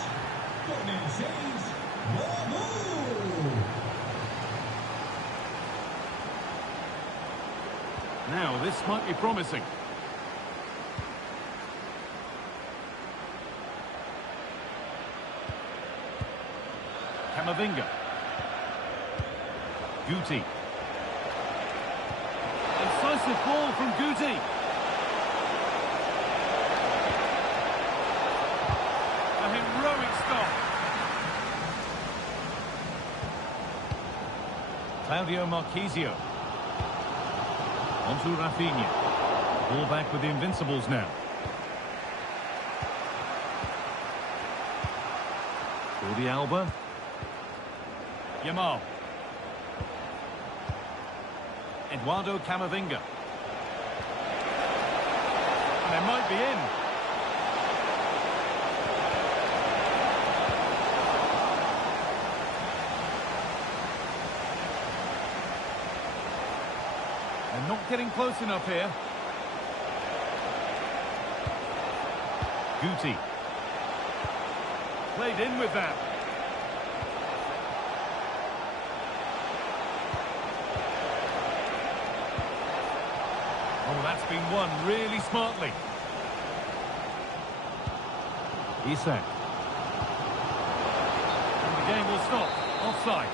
Now, this might be promising. Camavinga. Guti. Incisive ball from Guti. A heroic stop. Claudio Marchisio. On to Rafinha. Ball back with the Invincibles now. Jordi Alba. Yamal. Eduardo Camavinga. And they might be in. They're not getting close enough here. Guti. Played in with that. Oh, that's been won really smartly. Isak. And the game will stop. Offside.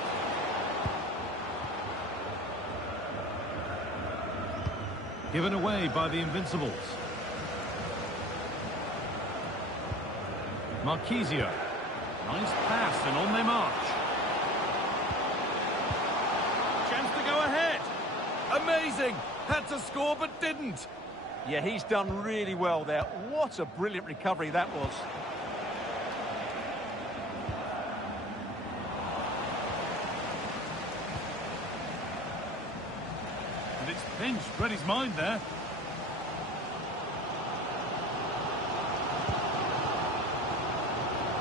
Given away by the Invincibles. Marquisio. Nice pass and on their march. Chance to go ahead. Amazing. Had to score but didn't. Yeah, he's done really well there. What a brilliant recovery that was. And it's pinched. Read his mind there.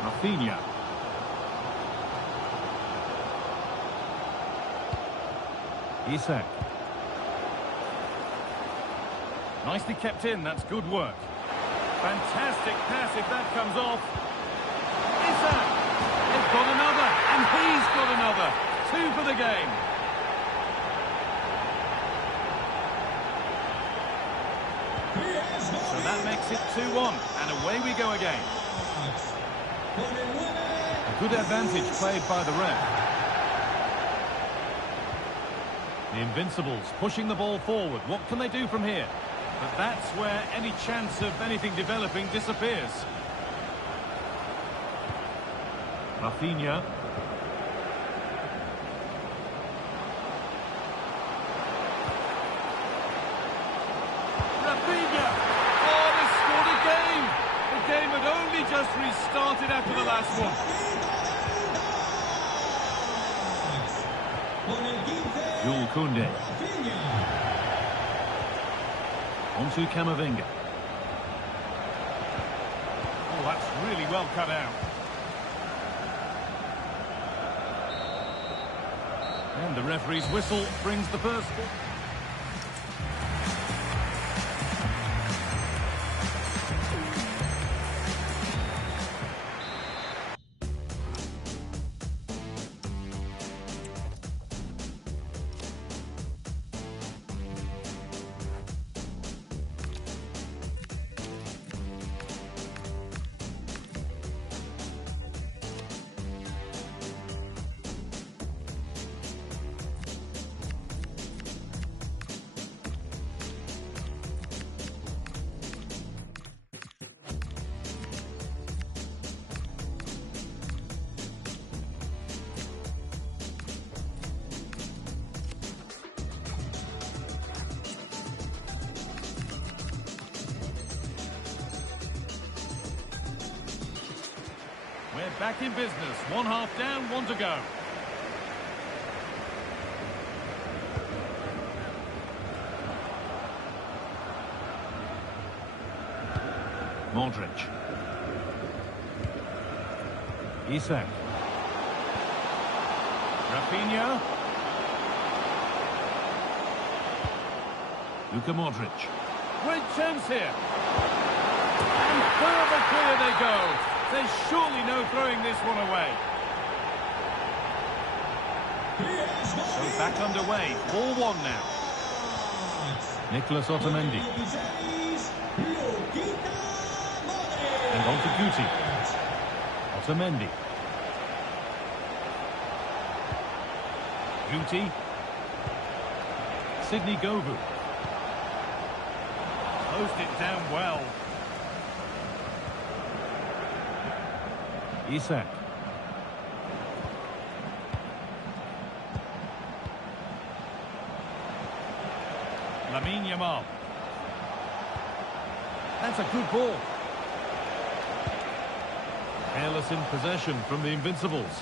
Rafinha. Isak. Nicely kept in, that's good work. Fantastic pass if that comes off. Isak! They've got another, and he's got another. 2 for the game. So that makes it 2-1, and away we go again. A good advantage played by the ref. The Invincibles pushing the ball forward. What can they do from here? But that's where any chance of anything developing disappears. Rafinha. Rafinha! Oh, they scored again! The game had only just restarted after the last one. Jules Koundé. Onto Camavinga. Oh, that's really well cut out. And the referee's whistle brings the first. We're back in business. 1 half down, 1 to go. Modric. Isak. Rafinha. Luka Modric. Great chance here. And further clear they go. There's surely no throwing this one away. So back underway, 4-1 now. Nicolas Otamendi. And on to Guti. Otamendi. Guti. Sidney Govou. Closed it down well. Isak. Lamine Yamal. That's a good ball. Careless in possession from the Invincibles.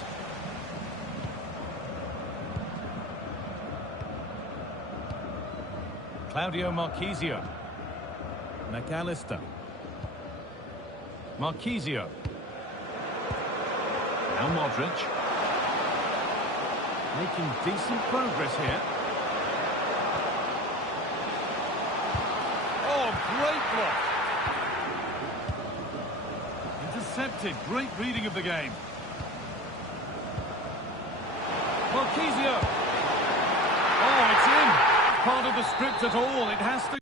Claudio Marquisio. McAllister. Marquisio. Now Modric. Making decent progress here. Oh, great block. Intercepted. Great reading of the game. Marquisio. Oh, it's in. Part of the script at all. It has to...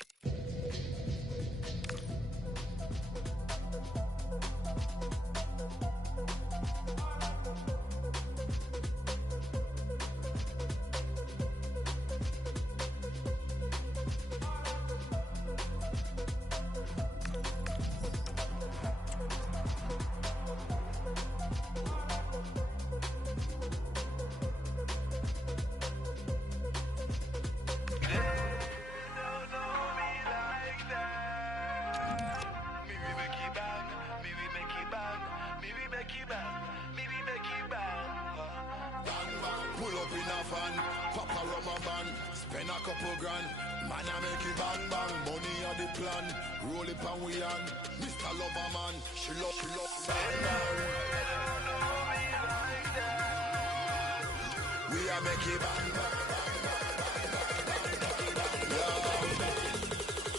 Pull up in a van, pop a rubber band, spend a couple grand, man I make it bang bang, money are the plan, roll it and we on, Mr. Loverman, she love bang bang. We are make it bang bang, yeah.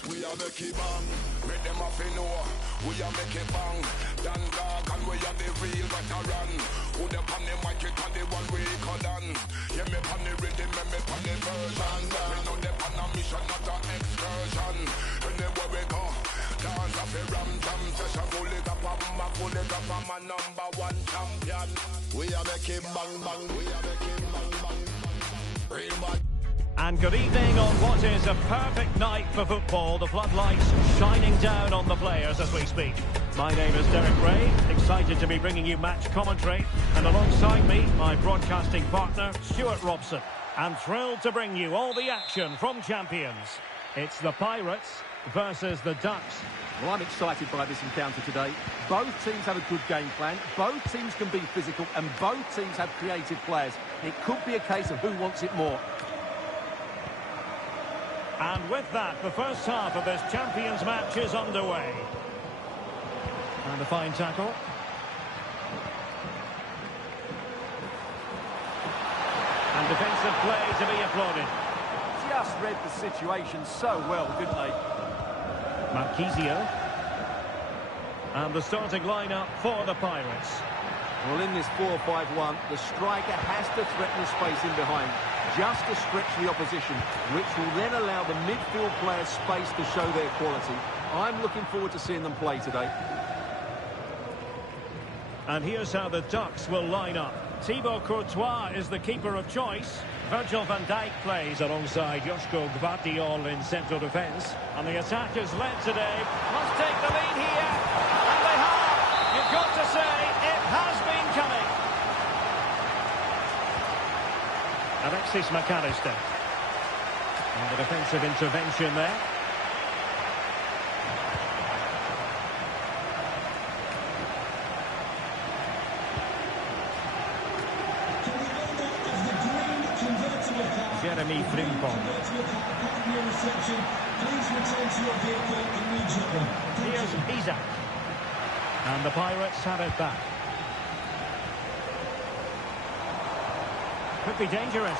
We are make it bang, make them off in know, we are make it bang, Dan dog and we are the real veteran. Who the pan the mic it and the one we call on. Yeah, me pan the rhythm, me pan the version. We know the pan a mission, not an excursion. Anywhere we go, dance off a ram jam session. Pull it up, I'm my #1 champion. We are making bang bang, we are making bang bang. Real bad. And good evening on what is a perfect night for football. The floodlights shining down on the players as we speak. My name is Derek Ray, excited to be bringing you match commentary. And alongside me, my broadcasting partner, Stuart Robson. And thrilled to bring you all the action from champions. It's the Pirates versus the Ducks. Well, I'm excited by this encounter today. Both teams have a good game plan. Both teams can be physical and both teams have creative players. It could be a case of who wants it more. And with that, the first half of this Champions match is underway. And a fine tackle. And defensive play to be applauded. Just read the situation so well, didn't they? Marquisio. And the starting lineup for the Pirates. Well, in this 4-5-1, the striker has to threaten the space in behind, just to stretch the opposition, which will then allow the midfield players space to show their quality. I'm looking forward to seeing them play today. And here's how the Ducks will line up. Thibaut Courtois is the keeper of choice. Virgil van Dijk plays alongside Joško Gvardiol in central defence. And the attack is led today. Must take the lead here. And they have. You've got to say, it has been coming. Alexis Mac Allister. And the defensive intervention there. Jeremy Frimpong. Here's Isak. And the Pirates have it back. Could be dangerous.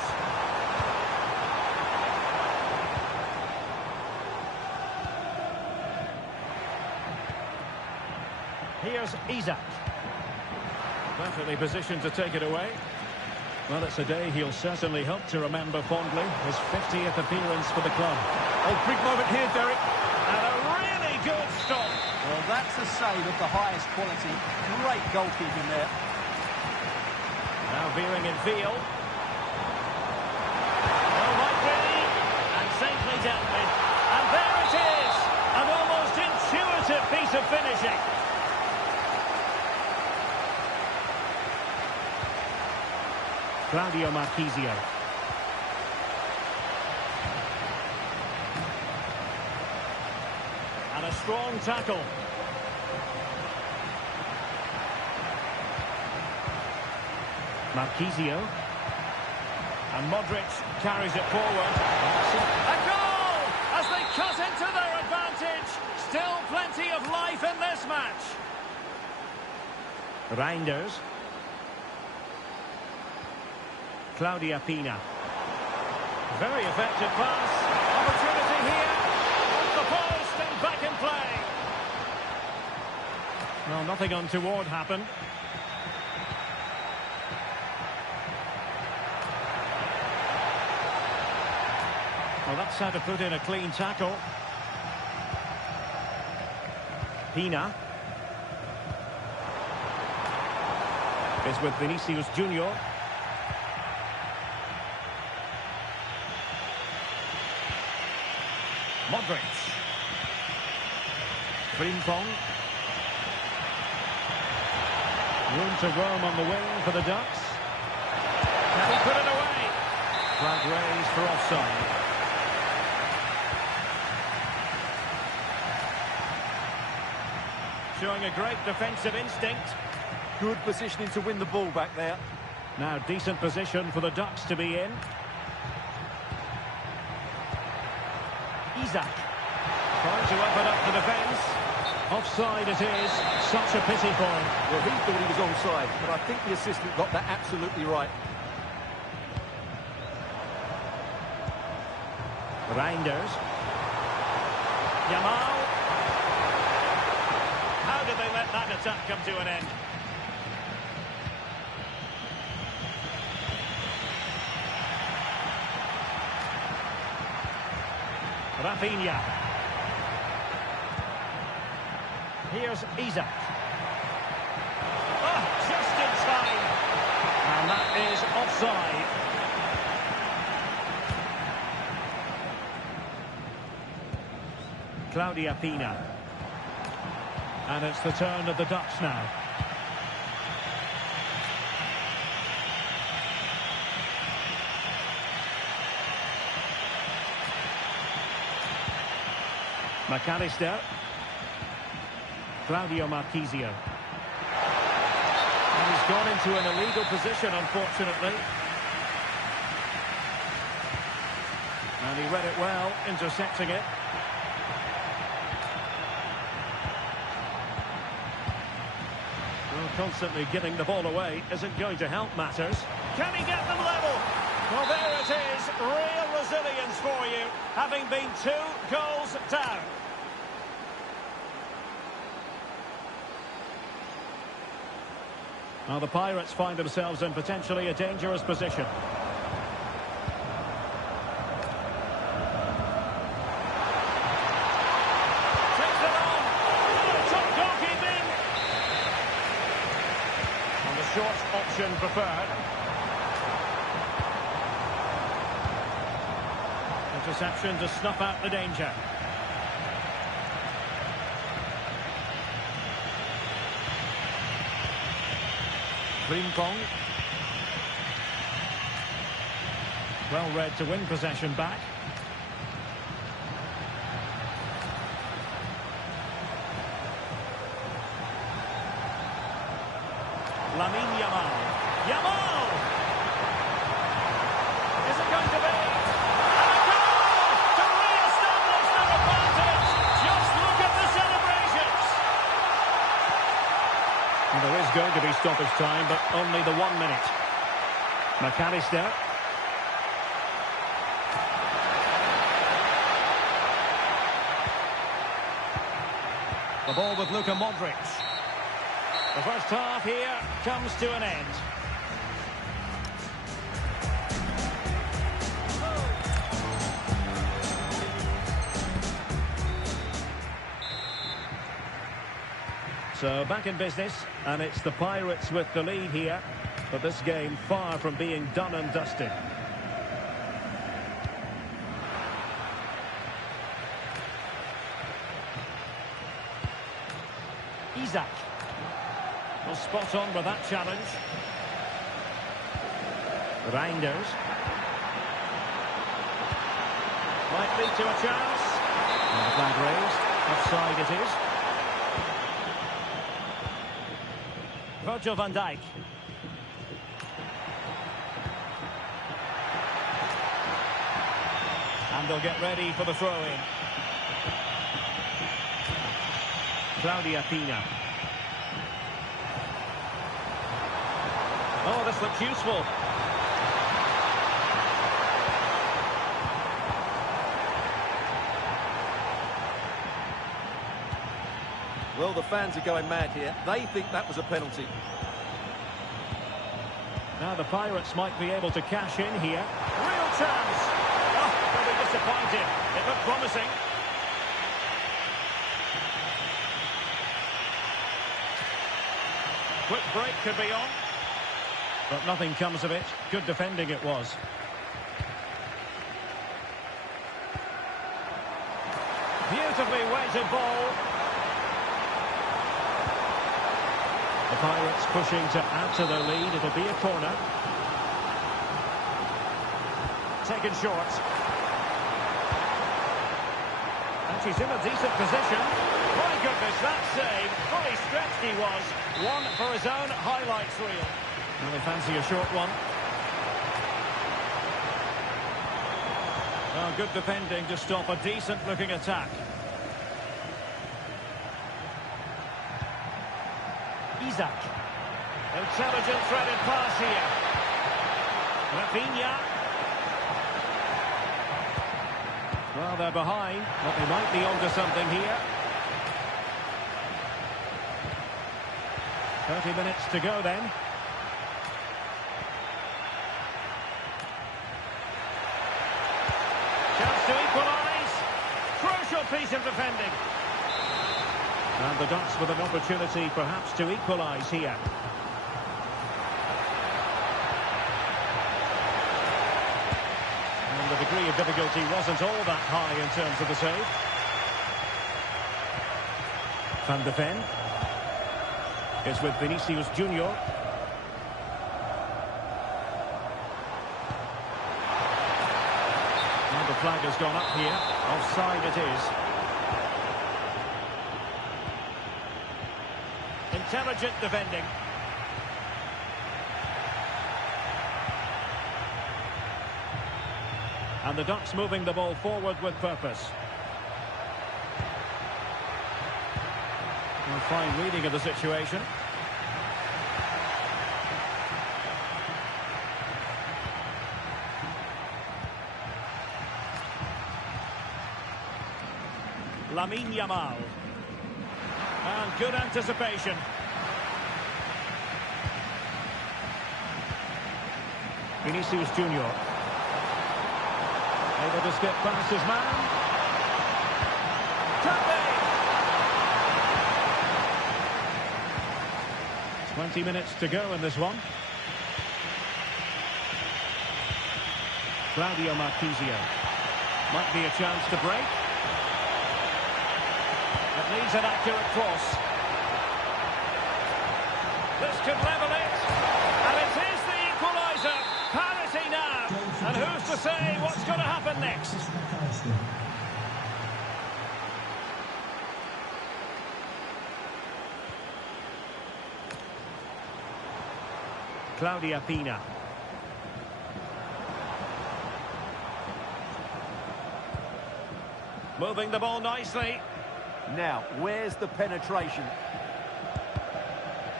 Here's Isak. Perfectly positioned to take it away. Well, it's a day he'll certainly hope to remember fondly. His 50th appearance for the club. Oh, big moment here, Derek. And a really good stop. Well, that's a save of the highest quality. Great goalkeeping there. Now veering in field. Well, might be. And safely dealt with. And there it is. An almost intuitive piece of finishing. Claudio Marquisio. And a strong tackle. Marquisio. And Modric carries it forward. A goal! As they cut into their advantage. Still plenty of life in this match. Reinders. Claudia Pina. Very effective pass. Opportunity here. Off the post and back in play. Well, nothing untoward happened. Well, that's how to put in a clean tackle. Pina. Is with Vinicius Junior. Modric. Frimpong. Room to roam on the wing for the Ducks. Can he put it away? Flag raised for offside. showing a great defensive instinct. Good positioning to win the ball back there. Now, decent position for the Ducks to be in. Isak. Trying to open up the defence. Offside it is. Such a pity for him. Well, he thought he was onside, but I think the assistant got that absolutely right. Reinders. Yamal. How did they let that attack come to an end? Rafinha. Here's Isak. Oh, just in time. And that is offside. Claudia Pina. And it's the turn of the Ducks now. McAllister. Claudio Marchisio. And he's gone into an illegal position, unfortunately. And he read it well, intercepting it. Well, constantly giving the ball away isn't going to help matters. Can he get them level? Well, there it is. Real resilience for you, having been 2 goals down. Now the Pirates find themselves in potentially a dangerous position. Takes it on. Top goalkeeping. And the short option preferred. Interception to snuff out the danger. Frimpong. Well read to win possession back. Lamine Yamal. Yamal! Is it going to be? And a goal to re-establish their advantage. Just look at the celebrations. And there is going to be stoppage time, but only the 1 minute. McAllister. The ball with Luka Modric. The first half here comes to an end. So back in business, and it's the Pirates with the lead here, but this game far from being done and dusted. Isak. Well, spot on with that challenge. Reinders. Might lead to a chance. And the flag raised. Offside it is. Virgil van Dijk. And they'll get ready for the throw-in. Claudia Pina. Oh, this looks useful. Well, the fans are going mad here. They think that was a penalty. Now the Pirates might be able to cash in here. Real chance! Oh, they'll be disappointed. It looked promising. Quick break could be on. But nothing comes of it. Good defending it was. Beautifully weighted ball. The Pirates pushing to add to their lead. It'll be a corner. Taken short. And She's in a decent position. My goodness, that save. Fully stretched he was. One for his own highlights reel. Now they fancy a short one. Oh, good defending to stop a decent-looking attack. Isak. Intelligent threaded pass here. Rafinha. Well, they're behind, but they might be onto something here. 30 minutes to go then. Chance to equalise. Crucial piece of defending. And the Ducks with an opportunity perhaps to equalise here. And the degree of difficulty wasn't all that high in terms of the save. Van de Ven is with Vinicius Junior. And the flag has gone up here. Offside it is. Intelligent defending. And the Ducks moving the ball forward with purpose. A fine reading of the situation. Lamine Yamal. And good anticipation. Vinicius Junior. Able to skip past his man. Tapping! 20 minutes to go in this one. Claudio Marchisio. Might be a chance to break. It needs an accurate cross. This could level it. And it is the equaliser. Parity now. And who's to say what's going to happen next? Claudia Pina. Moving the ball nicely. Now, where's the penetration?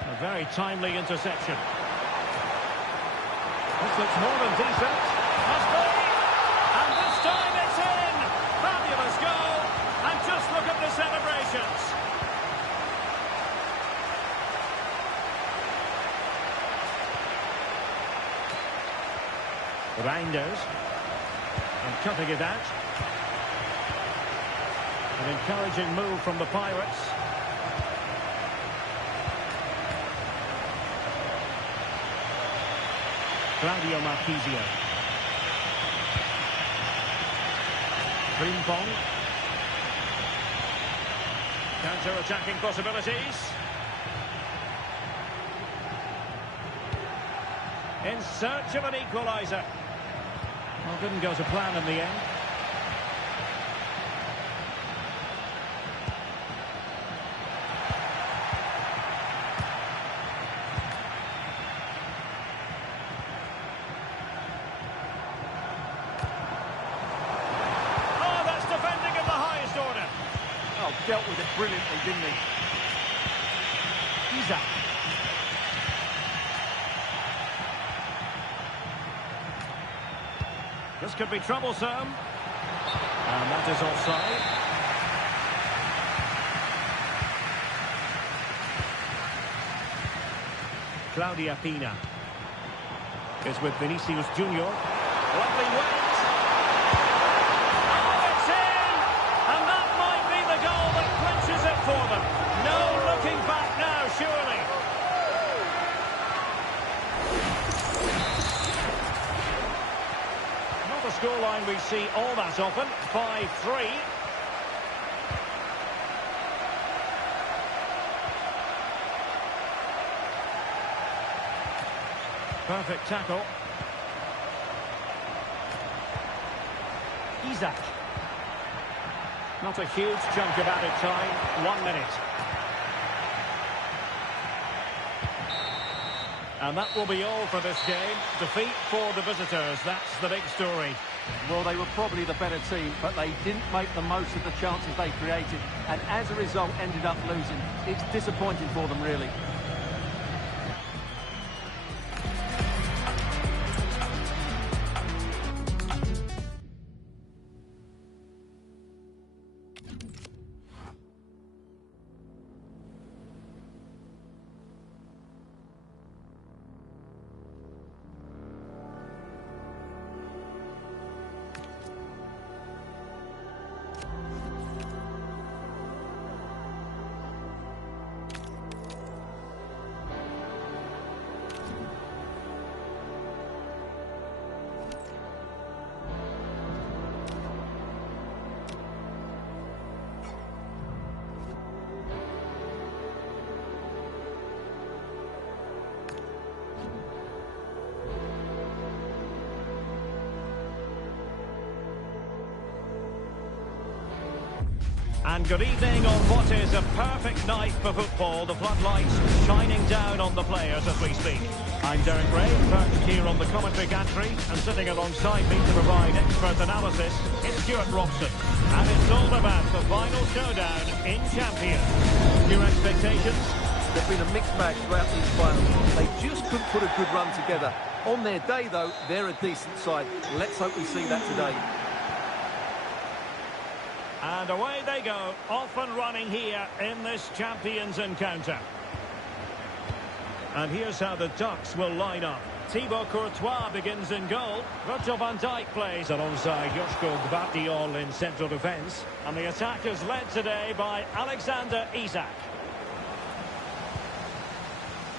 A very timely interception. This looks more than decent. Must be. And this time it's in. Fabulous goal. And just look at the celebrations. Reinders. And cutting it out. An encouraging move from the Pirates. Claudio Marchisio. Frimpong. Counter-attacking possibilities. In search of an equaliser. Well, didn't go to plan in the end. Dealt with it brilliantly, didn't he? Isak. This could be troublesome. And that is offside. Claudia Pina is with Vinicius Junior. Lovely weight. For them. No looking back now, surely. Not a scoreline we see all that often. 5-3. Perfect tackle. Isak. Not a huge chunk of added time, 1 minute. And that will be all for this game. Defeat for the visitors, that's the big story. Well, they were probably the better team, but they didn't make the most of the chances they created, and as a result ended up losing. It's disappointing for them, really. And good evening on what is a perfect night for football. The floodlights shining down on the players as we speak. I'm Derek Ray, perched here on the commentary gantry, and sitting alongside me to provide expert analysis, it's Stuart Robson. And it's all about the final showdown in Champions. Your expectations? There's been a mixed bag throughout these finals. They just couldn't put a good run together. On their day, though, they're a decent side. Let's hope we see that today. And away they go, off and running here in this Champions encounter. And here's how the Ducks will line up. Thibaut Courtois begins in goal. Virgil van Dijk plays alongside Joško Gvardiol in central defence. And the attack is led today by Alexander Isak.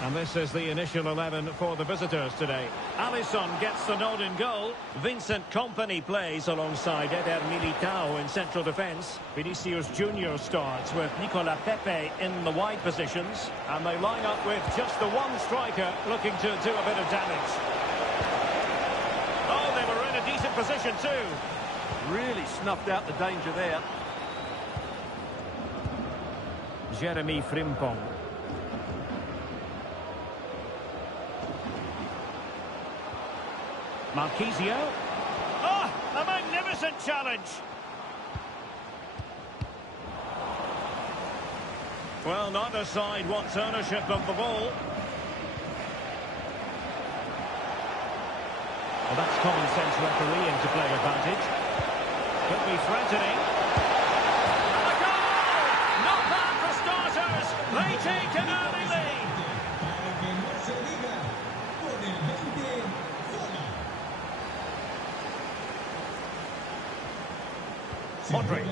And this is the initial 11 for the visitors today. Alisson gets the nod in goal. Vincent Kompany plays alongside Eder Militao in central defence. Vinicius Junior starts with Nicola Pepe in the wide positions. And they line up with just the one striker looking to do a bit of damage. Oh, they were in a decent position too. Really snuffed out the danger there. Jeremy Frimpong. Marquisio. Oh, a magnificent challenge. Well, neither side wants ownership of the ball. Well, that's common sense refereeing to play advantage. Could be threatening. And a goal! Not bad for starters. They take an early lead. Modric.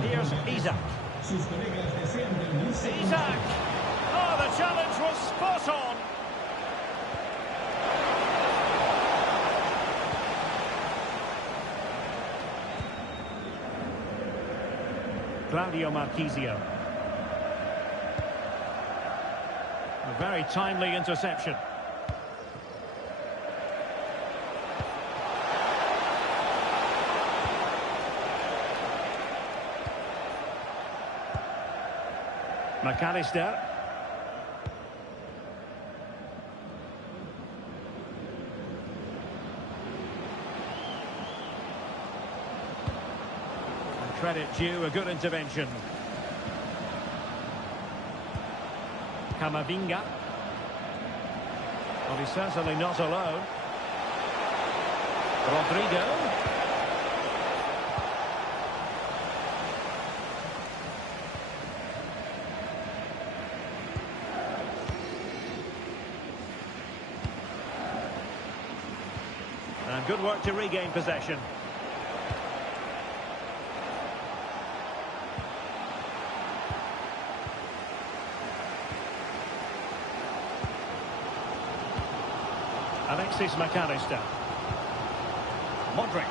Here's Isak. Isak! Oh, the challenge was spot on. Claudio Marquisio. A very timely interception. McAllister. And credit due, a good intervention. Camavinga. Well, he's certainly not alone. Rodrigo. And good work to regain possession. Alexis McAllister. Modric.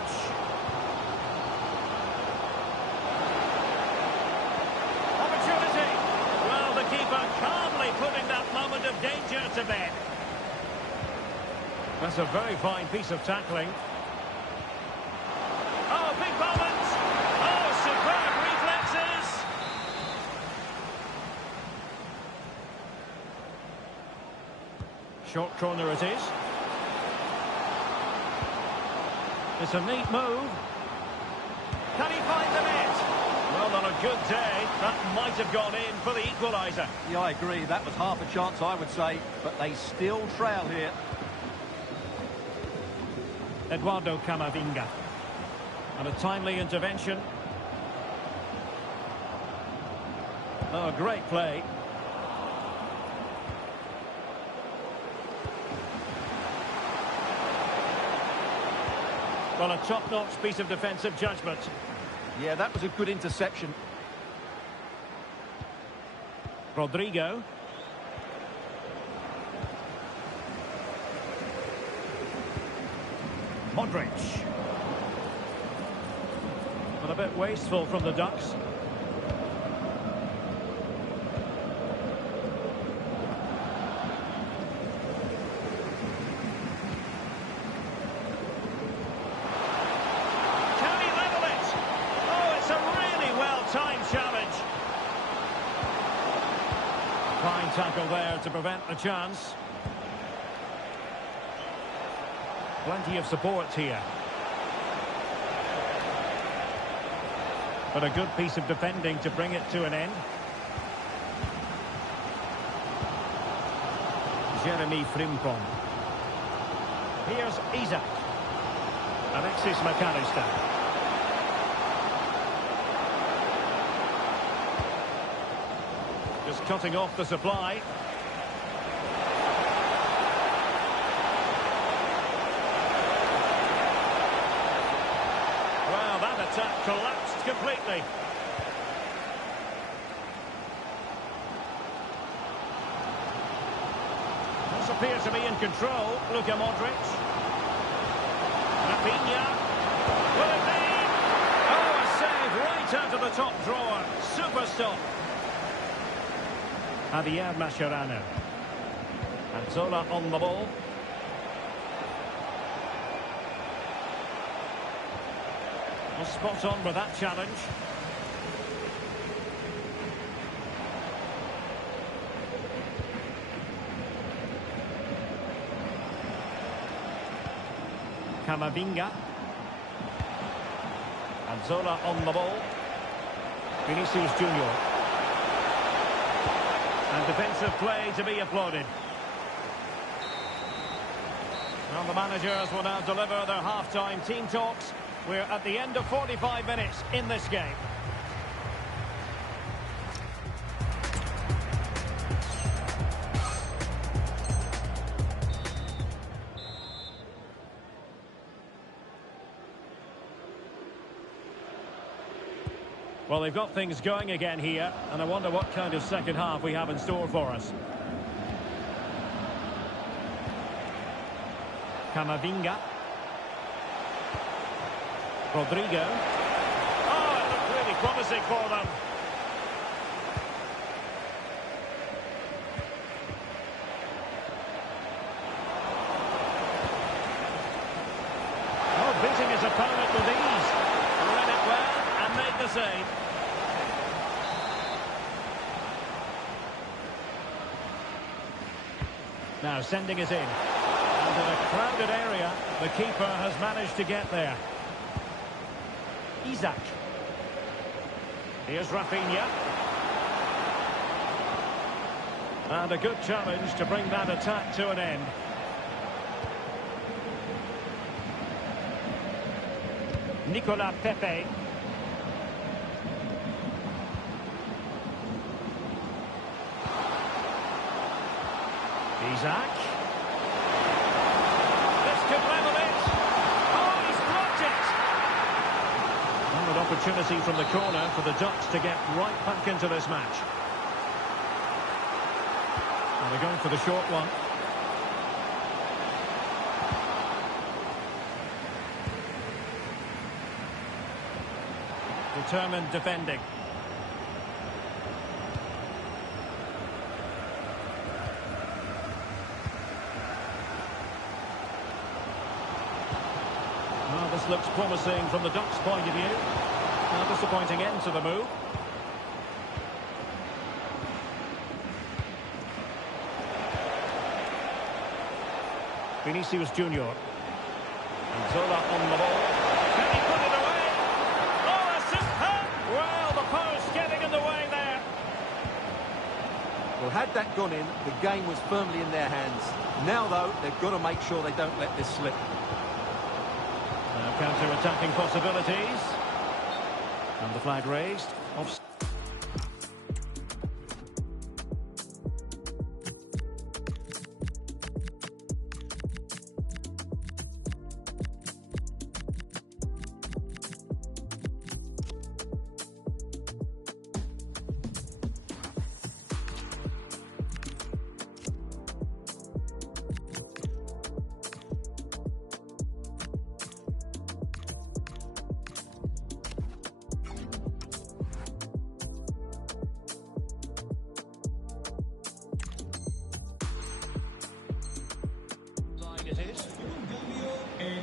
Opportunity. Well, the keeper calmly putting that moment of danger to bed. That's a very fine piece of tackling. Oh, big moment. Short corner it is. It's a neat move. Can he find the net? Well, on a good day, that might have gone in for the equaliser. Yeah, I agree. That was half a chance, I would say. But they still trail here. Eduardo Camavinga. And a timely intervention. Oh, great play. Well, a top-notch piece of defensive judgment. Yeah, that was a good interception. Rodrigo. Modric. But a bit wasteful from the Ducks. Fine tackle there to prevent the chance. Plenty of support here. But a good piece of defending to bring it to an end. Jeremy Frimpong. Here's Isak. Alexis McAllister. Just cutting off the supply. Well, that attack collapsed completely. Does appear to be in control. Luka Modric. Rafinha. Will it be? Oh, a save right out of the top drawer. Super stop. Javier Mascherano. And Zola on the ball. Well, spot on with that challenge. Camavinga. And Zola on the ball. Vinicius Junior. And defensive play to be applauded. Well, the managers will now deliver their half-time team talks. We're at the end of 45 minutes in this game. Well, they've got things going again here, and I wonder what kind of second half we have in store for us. Camavinga. Rodrigo. Oh, it looked really promising for them. Oh, beating his opponent with ease. Read it well and made the save. Now sending it in. And in a crowded area, the keeper has managed to get there. Isak. Here's Rafinha. And a good challenge to bring that attack to an end. Nicolas Pepe. Isak. This could level it. Oh, he's blocked it. And an opportunity from the corner for the Ducks to get right back into this match. And they're going for the short one. Determined defending. Well, this looks promising from the Ducks' point of view. A disappointing end to the move. Vinicius Junior. And Zola on the ball. Can he put it away? Oh, a superb! Well, the post getting in the way there. Well, had that gone in, the game was firmly in their hands. Now, though, they've got to make sure they don't let this slip. Now counter-attacking possibilities. And the flag raised. Off.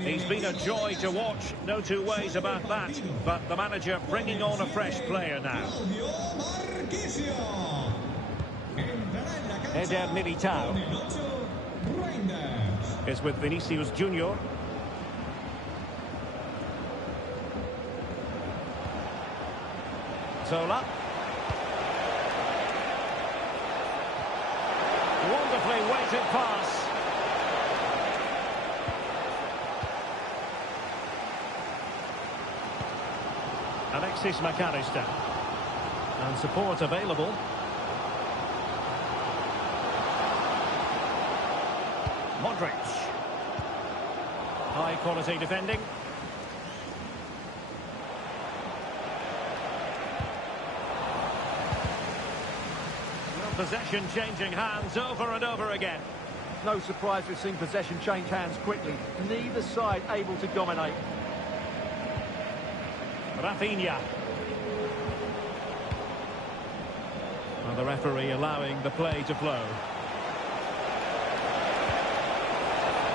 He's been a joy to watch, no two ways about that. But the manager bringing on a fresh player now. Eder Militao is with Vinicius Junior. Zola. Wonderfully weighted pass. Alexis McAllister. And support available. Modric. High quality defending. Well, possession changing hands over and over again. No surprise we've seen possession change hands quickly. Neither side able to dominate. Rafinha. Well, the referee allowing the play to flow.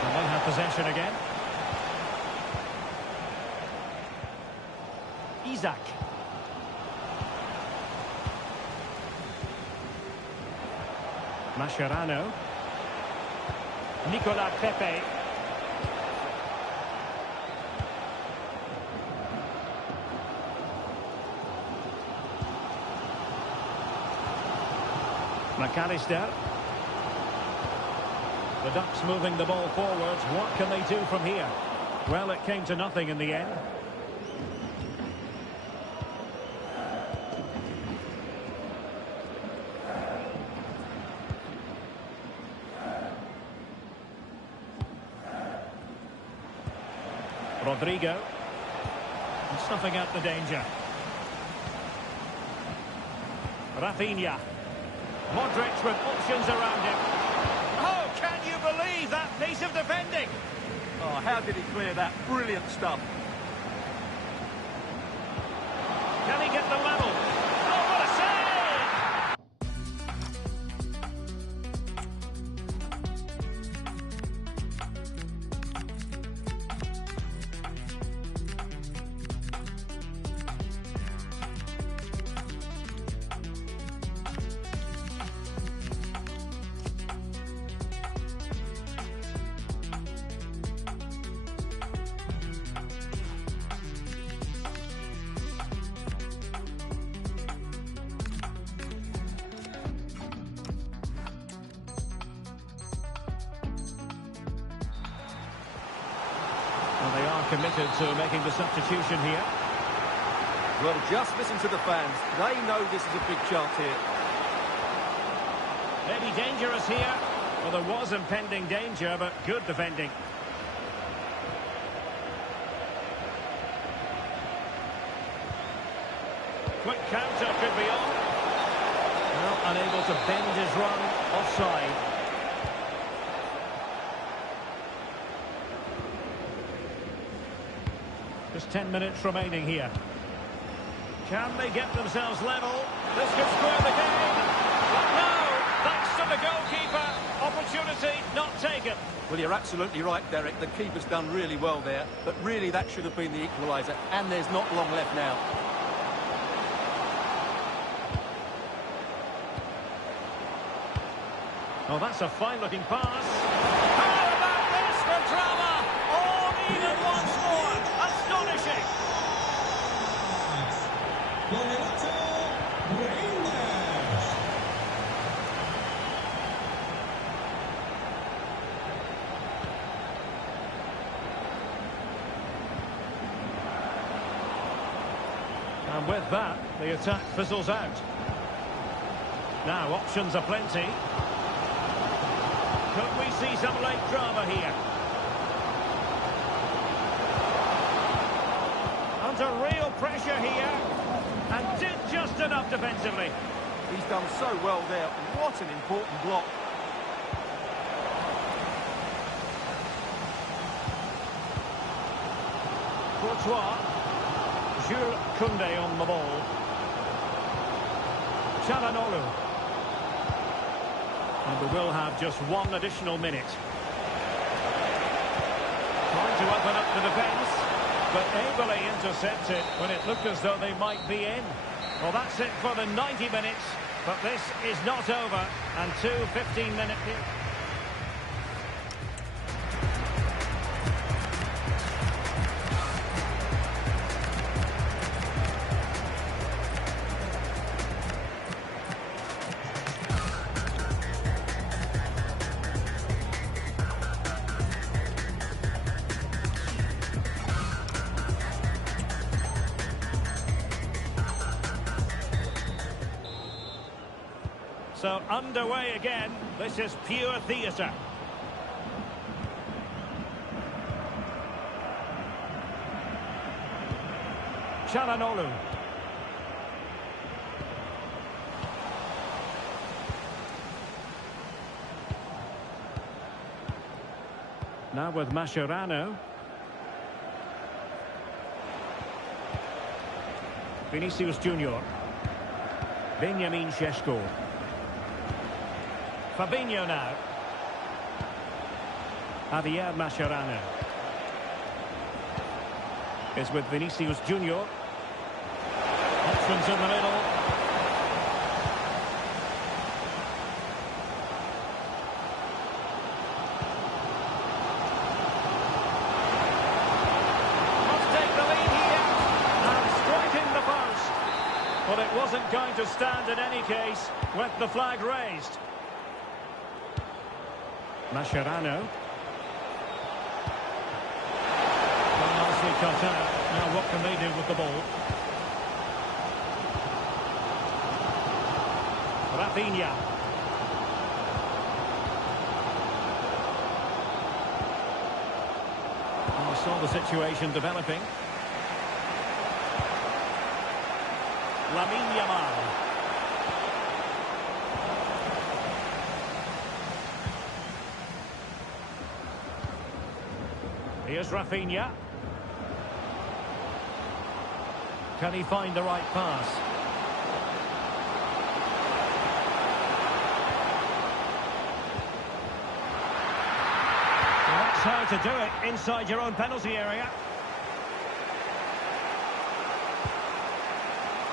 And they have possession again. Isak. Mascherano. Nicolas Pepe. McAllister. The Ducks moving the ball forwards. What can they do from here? Well, it came to nothing in the end. Rodrigo. And snuffing out the danger. Rafinha. Modric with options around him. Oh, can you believe that piece of defending? Oh, how did he clear that? Brilliant stuff. Can he get the level? Oh, what a save! Well, they are committed to making the substitution here. Well, just listen to the fans. They know this is a big chance here. Maybe dangerous here. Well, there was impending danger, but good defending. Quick counter could be on. Well, unable to bend his run. Offside. Just 10 minutes remaining here. Can they get themselves level? This could square the game. But no, thanks to the goalkeeper. Opportunity not taken. Well, you're absolutely right, Derek. The keeper's done really well there. But really, that should have been the equaliser. And there's not long left now. Oh, that's a fine-looking pass. How about this? Caminata Reinders. And with that, the attack fizzles out. Now, options are plenty. Could we see some late drama here? Under real pressure here, and did just enough defensively. He's done so well there. What an important block. Courtois. Jules Koundé on the ball. Çalhanoğlu. And we will have just one additional minute. Trying to open up the defence, but ably intercepted when it looked as though they might be in. Well, that's it for the 90 minutes, but this is not over, and 2 15-minute periods. So underway again. This is pure theatre. Çalhanoğlu. Now with Mascherano. Vinicius Junior. Benjamin Šeško. Fabinho now. Javier Mascherano is with Vinicius Junior. Options in the middle. Must take the lead here. And striking the post. But it wasn't going to stand in any case with the flag raised. Mascherano. Well, nicely cut out. Now what can they do with the ball? Rafinha. I saw the situation developing. Lamine Yamal. Here's Rafinha. Can he find the right pass? Well, that's how to do it inside your own penalty area.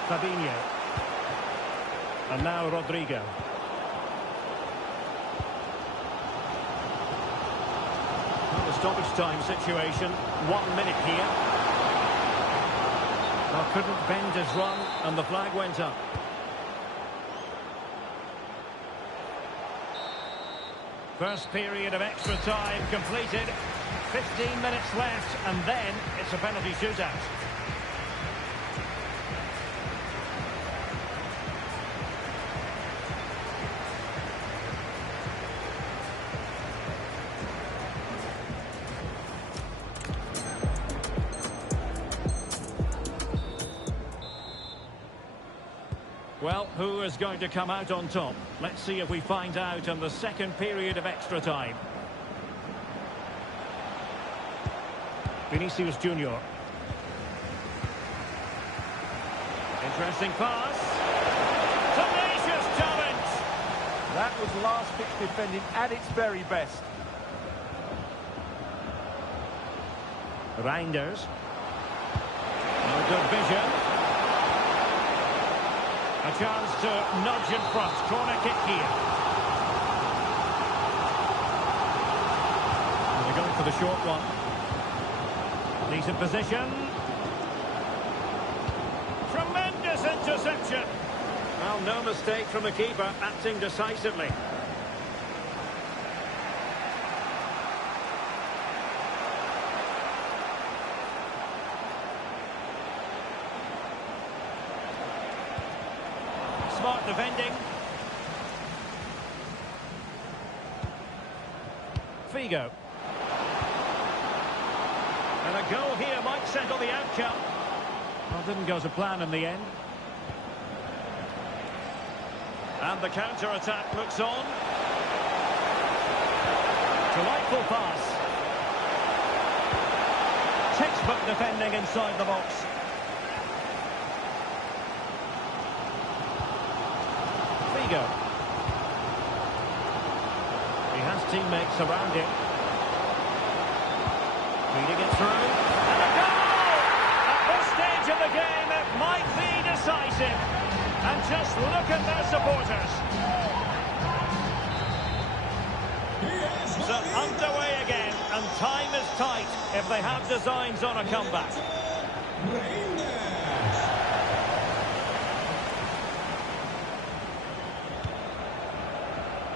Fabinho. And now Rodrigo. The stoppage time situation, 1 minute here. Well, couldn't bend his run, and the flag went up. First period of extra time completed. 15 minutes left, and then it's a penalty shootout. Well, who is going to come out on top? Let's see if we find out in the second period of extra time. Vinicius Junior. Interesting pass. Tenacious challenge. That was last-pitch defending at its very best. Reinders. No good vision. A chance to nudge in front. Corner kick here. And they're going for the short one. Decent position. Tremendous no mistake from the keeper, acting decisively. Smart defending. Figo. And a goal here might settle the outcome. Well, didn't go to plan in the end. And the counter-attack looks on. Delightful pass. Textbook defending inside the box. Figo. He has teammates around him. Feeding it through. And a goal! At this stage of the game, it might be decisive. And just look at their supporters. So underway again, and time is tight if they have designs on a comeback.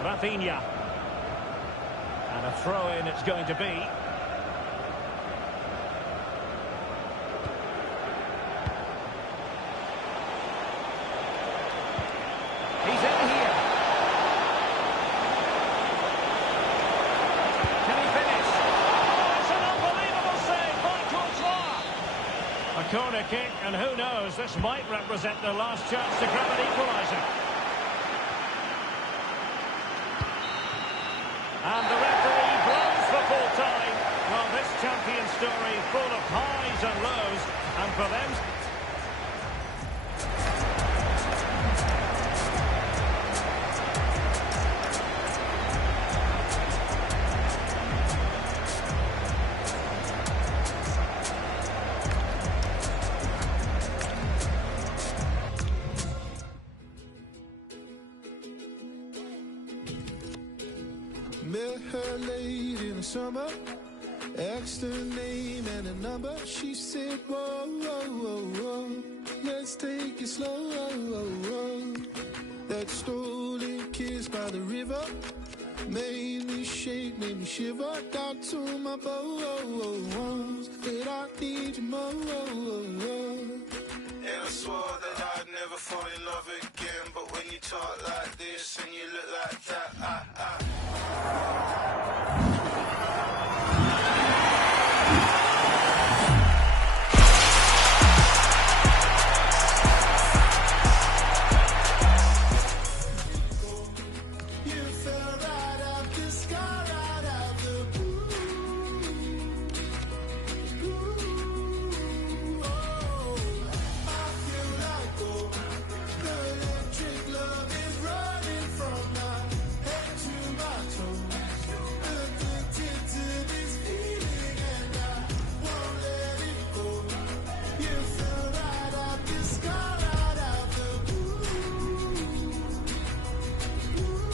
Rafinha. And a throw-in it's going to be. He's in here. Can he finish? Oh, it's an unbelievable save by Courtois. A corner kick, and who knows, this might represent their last chance to grab an equaliser. And the referee blows for full time. Well, this champion story full of highs and lows, and for them... Met her late in the summer, asked her name and a number. She said, whoa, whoa, whoa, whoa, let's take it slow, whoa, whoa, whoa. That stolen kiss by the river made me shake, made me shiver. Got to my bones that I need you more. And I swore that I'd never fall in love again. But when you talk like this and you look like that,